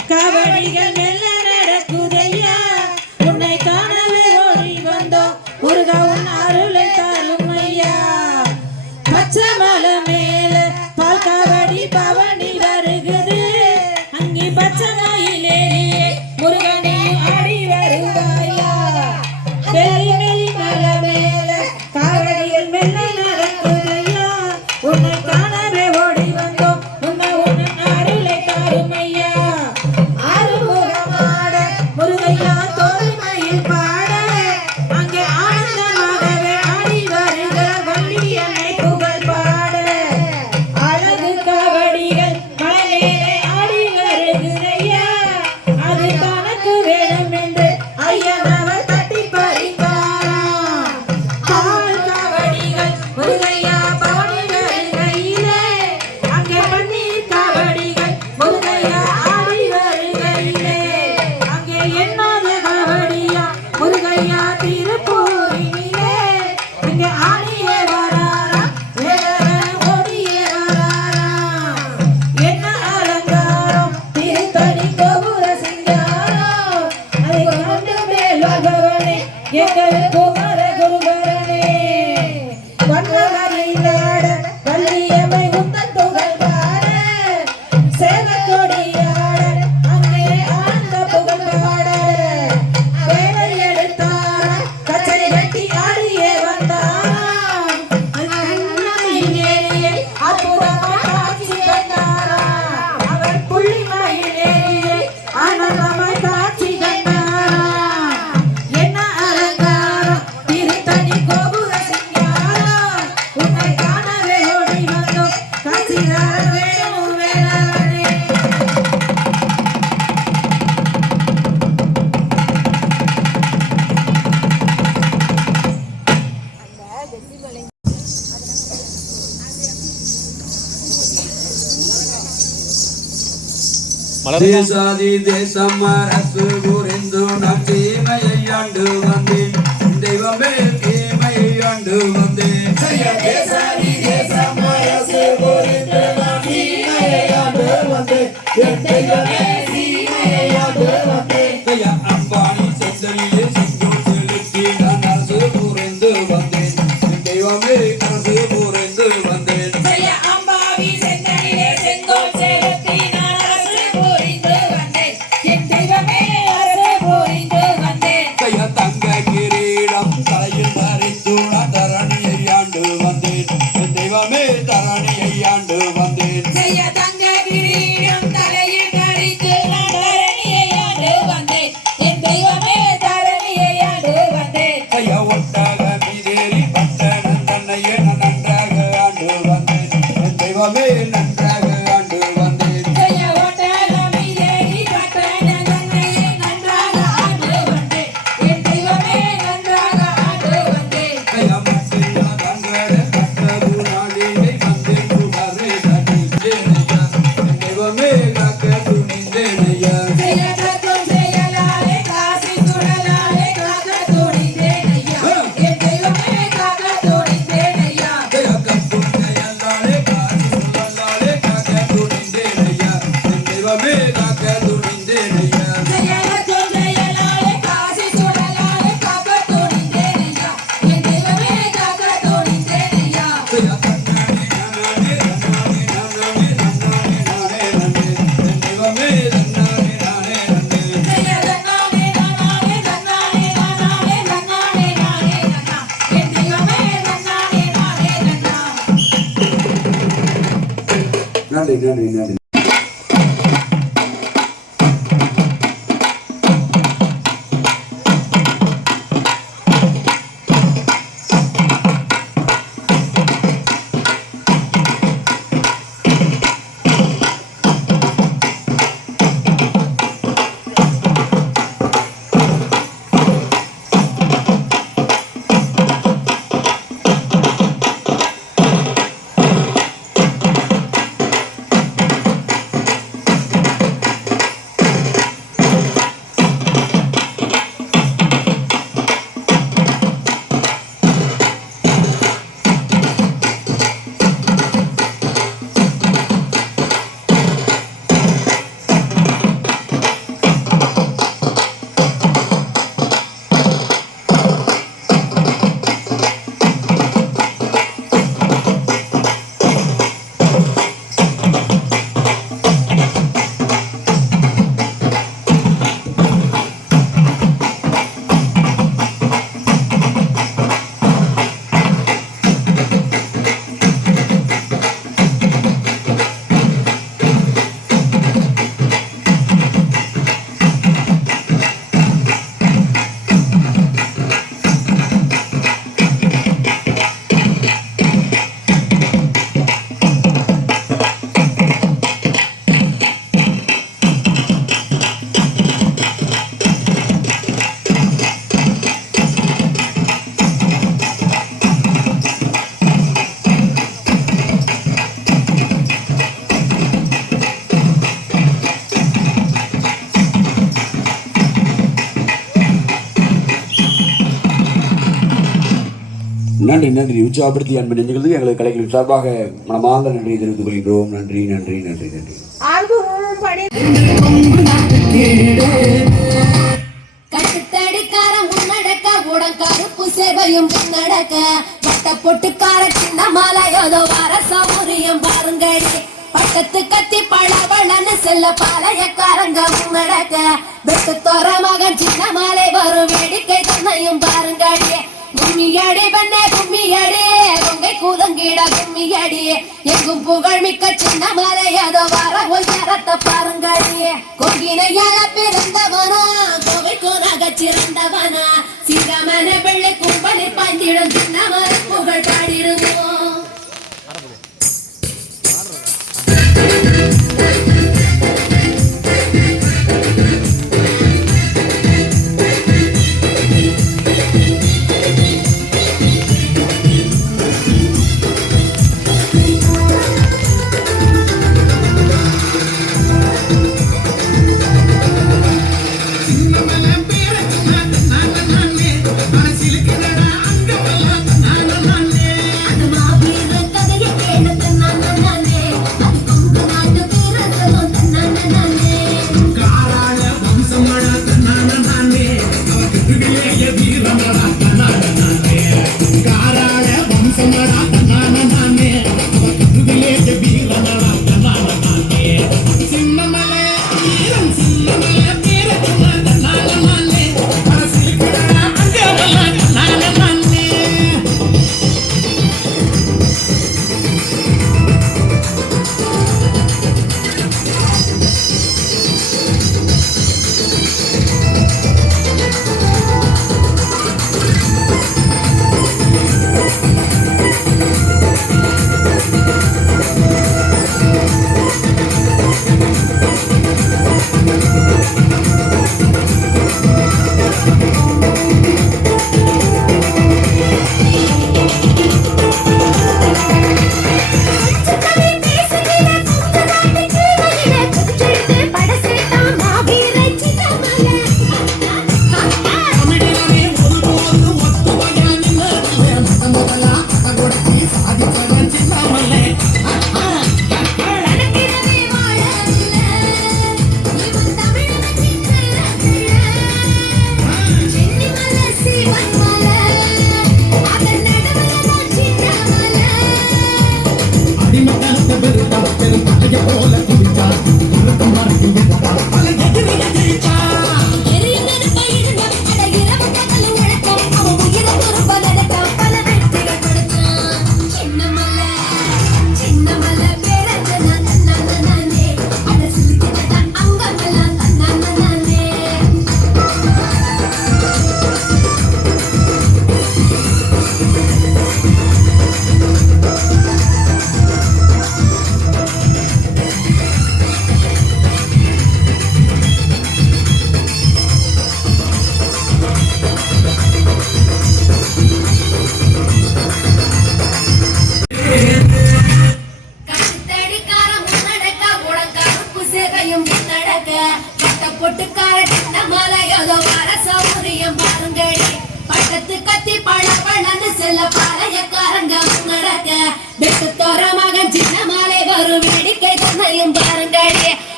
காவடிகள் மெல்ல நடக்குதையா உன்னை காணவே ஓடி வந்தோம் முருகா உன் அருளை தாரும் ஐயா பச்சை மலை மேல பால் காவடி பவனி வருகுது அங்கே பச்சை மயிலேறியே முருகனே ஆடி வருவாயா வெள்ளி வெள்ளி மலை மேல காவடிகள் மெல்ல நடக்குதையா உன்னை காணவே ஓடி வந்தோம் உன்னை உன் அருளை தாரும் ஐயா ஆறுமுகமாட முருகையா தோல்மையில் பாட அங்கே ஆனந்தமாகவே ஆடி வருக வள்ளி என்னை புகழ் பாட அழகு காவடிகள் மலையிலே ஆடி வருகிறையா அது தனக்கு வேணும் என்று ஐயனவர் தட்டி பறித்தாராம் பால் காவடிகள் முருகையா பவனி வருகையிலே அங்கே பன்னீர் காவடிகள் முருகையா ஆடி வருகையிலே அங்கே எண்ணாத காவடியா முருகையா திருப்பூரினிலே இங்கே ஆடியே வராரா வேலவன் ஓடியே வராரா என்ன அலங்காரம் திருத்தணி கோபுர சிங்காரம் அதை கொண்டு மேல் வருபவனே எங்கள் குமர குருபரனே வண்ணமயிலாட வள்ளியம்மை உந்தன் புகழ் பாட சேவக்கொடியாட அங்கே ஆனந்த புகழ் பாட வேலை எடுத்தாரா கச்சரி கட்டி ஆடியே வந்தாராம் அண்ணமையிலேயே அற்புதமாய் காட்சி கண்டாராம் அவர் புள்ளிமயிலேயே ஆனந்தமாய் காட்சி கண்டாராம் என்ன அலங்காரம் திருத்தணி கோபுர சிங்காரம் உன்னை காணவே ஓடி வந்தோம் காட்சிதார வேணும் வேளாளே தேசாதி தேசம் அரசு புரிந்து நான் தீமையை ஆண்டு வந்தேன் தெய்வமே தீமையை ஆண்டு வந்தேன் தேசாதி தேசம் அரசு புரிந்து நான் தீமையை ஆண்டு வந்தேன் என் தெய்வமே தீமையை ஆண்டு வந்தேன் ஐயா அம்பானி செந்தலிலே செங்கோல் செலுத்தி நான் அரசு புரிந்து வந்தேன் தெய்வமே அரசு புரிந்து வந்தேன் ஜெய அம்பாவி செந்தனிலே செங்கோல் செலுத்தி நான் அரசு புரிந்து வந்தேன் என் தெய்வமே அரசு புரிந்து வந்தேன் ஐயா தங்க கிரீடம் தலையில் தரித்து நான் தரணியை ஆண்டு வந்தேன் தெய்வமே தரணியை ஆண்டு வந்தேன் ஜெய தங்க கிரீடம் தலையில் தரித்து நான் தரணியை ஆண்டு வந்தேன் என் தெய்வமே தரணியை ஆண்டு வந்தேன் ஐயா ஒட்டாக மீதேறி பட்டணம் தன்னையே நான் நன்றாக ஆண்டு வந்தேன் என் தெய்வமே நன்றாக ஆண்டு வந்தேன் ஜெய ஒட்டகமிலேறி பட்டண தன்னையே நன்றாக ஆண்டு வந்தேன் என் தெய்வமே நன்றாக ஆண்டு வந்தேன் ஐயா மட்டில்லா தங்கட கட்டது நாளினை வந்தேன் புகழே தட்டிந்தேன் ஐயா என் தெய்வமே காக்க துணிந்தேன் ஐயா ஜெய தத்துவம் செயலாலே காசி சுடலாலே காக்க துணிந்தேன் ஐயா என் தெய்வமே காக்க துணிந்தேன் ஐயா ஐயா கப்பும் கையல்லாலே காசு சொல்லலாலே காக்க துணிந்தேன் ஐயா என் தெய்வமே காக்க துணிந்தேன் ஐயா ஜெய தத்துவம் செயலாலே காசி சுடலாலே காக்க துணிந்தேன் ஐயா என் தெய்வமே காக்க துணிந்தேன் ஐயா ஐயா தன்னானே நானே நானே நானே நானே நானே நானே என் தெய்வமே தன்னானே நானே நானே ஜெய தன்னானே நானே தன்னானே நானே நானே நானே நன்னா என் தெய்வமே தன்னானே நானே நன்னா நன்றி நன்றி நன்றி நன்றி நன்றி. உற்சாகப்படுத்தி அன்பு நெஞ்சுகளுக்கு எங்களுக்கு கலைகளின் சார்பாக மனமார்ந்த நன்றியை தெரிவித்துக் கொள்கிறோம். நன்றி நன்றி நன்றி நன்றி. கட்டுத்தடிக்கார முன்னடக்க உடன்காருப்பு சேவையும் முன்னடக்க வட்ட பொட்டுக்கார சின்ன மாலையோதோ வர சௌரியம் பாருங்கடி பட்டத்து கத்தி பழவளன்னு செல்ல பாளையக்காரங்க முன்னடக்க வெட்டு தோற மகன் சின்ன மாலை வரும் வேடிக்கை தன்னையும் பாருங்கடி கும்மியடி பண்ணே கும்மியடி கொங்கை கூதங்கிட கும்மியடி எங்கும் புகழ் மிக்க சின்ன மாலை அதோ வர உயரத்தை பாருங்கடி கொங்கினையால பிறந்தவனா கோவை கோராக சிறந்தவனா சிங்கமன வெள்ளை கும்பலில் பாய்ந்திடும் சின்ன மாலை புகழ் பாடிடுவோம்.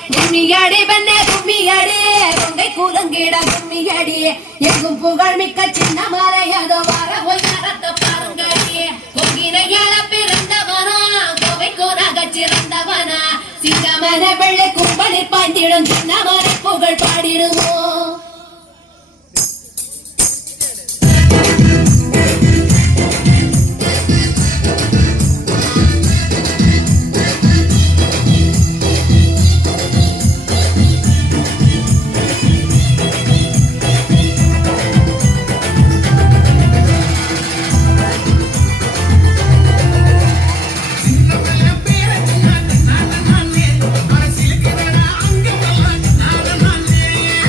கும்மியடி பண்ணே கும்மியடி கொங்கை கூதங்கிட கும்மியடி எங்கும் புகழ் மிக்க சின்ன மாலை அதோ வர உயரத்தை பாருங்கடி கொங்கினையால பிறந்தவனா கோவை கோராக சிறந்தவனா சிங்கமன வெள்ளை கும்பலில் பாய்ந்திடும் சின்ன மாலை புகழ் பாடிடுவோம்.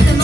I'm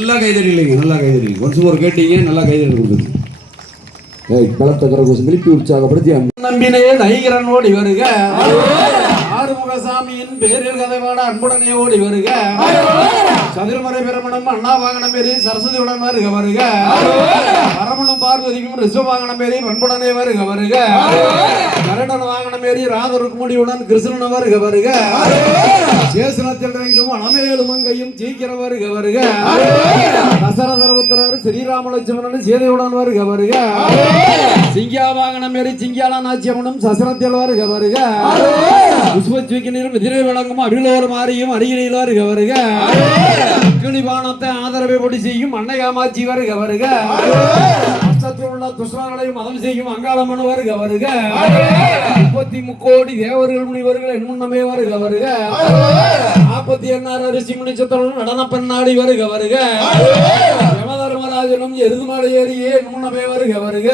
நல்லா கைதறிங்க, நல்லா கைதறிங்க. ஒன்ஸ் ஒரு கேட்டீங்க, நல்லா கைதறி கொடுத்துருங்க. பலத்த கரகோசம் திருப்பி உற்சாகப்படுத்தி நம்பினே நைகரன் ஓடி வருக, ஆறுமுகசாமியின் பேரில் கதைவாட அன்புடனே ஓடி வருக, சதுரமறை பிரமணம் அண்ணா வாகனம் பேரி சரஸ்வதியுடன் வருக வருக, பரமணம் பார்வதிக்கும் ரிஷப வாகனம் பேரி பண்புடனே வருக வருக, கருடன் வாகனம் பேரி ராதருக்குமுடியுடன் கிருஷ்ணன் வருக வருக, சேசனத்தில் இறங்கும் அலமேலுமங்கையும் சீக்கிரம் வருக வருக, தசரதர புத்திரர் ஸ்ரீராம லட்சுமணன் சேதையுடன் வருக வருக, சிங்கியா வாகனம் பேரி சிங்கியாலா நாச்சியம்மனும் சசனத்தில் வருக வருக, புஷ்பச்சுக்கினரும் எதிரே விளங்கும் அபிலோர் மாறியும் அருகில் வருக வருக, கிளிபானத்தை ஆதரவை பொடி செய்யும் அன்னை காமாட்சி வருக வருக, அஷ்டத்தில் உள்ள துஷ்டங்களையும் மதம் செய்யும் அங்காளம்மன் வருக வருக, 33 கோடி தேவர்கள் முனிவர்கள் என் முன்னமே வருக வருக, 48 ரிஷி முனிச்சத்தனும் நடன பெண்ணாடி வருக வருக, யமதர்மராஜனும் எருதுமலை ஏறியே என் முன்னமே வருக வருக,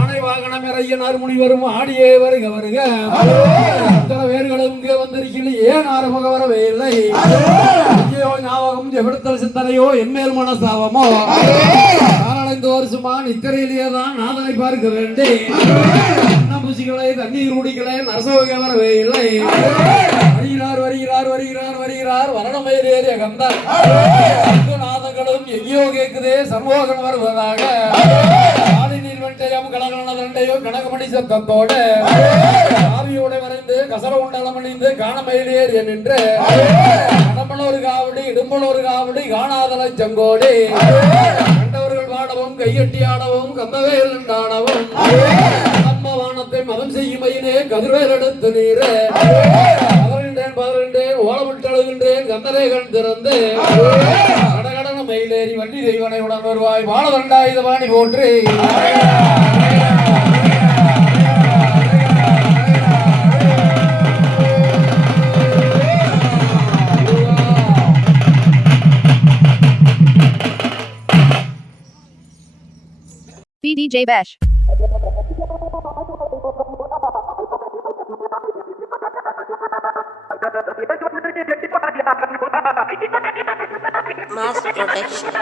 ஆனை வாகனம் இறையனார் முனிவரும் ஆடியே வருக வருக, வேர்களும் இங்கே வந்திருக்கீங்க ஏன் ஆரம்பக வரவே இல்லை, ஞாபகம் எவிடத்தல் சிந்தனையோ என்மேல் மனசாவமோ, காலடைந்து வருஷமா நித்திரையிலேயே தான் நாதனை பார்க்க வேண்டி பூசிகளை தண்ணீர் குடிகளை நரசோக வரவே இல்லை, வருகிறார் வருகிறார் வருகிறார் வருகிறார் வருடமயில் ஏறிய கந்தன் நாதங்களும் எங்கேயோ கேட்குதே சமூகம் வருவதாக ஆதிநீர் வெண்டையும் கலகலனதண்டையோ கனகமணி சத்தத்தோடு ஆவியோட வரைந்து கசர உண்டலம் அணிந்து காணமயில் ஏறிய நின்று கடம்பலோரு காவடி இடும்பலோரு காவடி காணாதலை செங்கோடி கண்டவர்கள் வாடவும் கையெட்டி ஆடவும் கந்தவேல் நின்றாடவும் வானத்தை மதம் செய்யும் மயிலே கதிர்வேல் எடுத்து நீரே பதறின்றேன் ஓலமிட்டு அழுகின்றேன் கந்தரேகன் திறந்து கடகடன மயிலேறி வண்டி தெய்வனையுடன் வருவாய் வாழ தண்டாயுத வாணி போற்றி DJ Bash. Master Protection.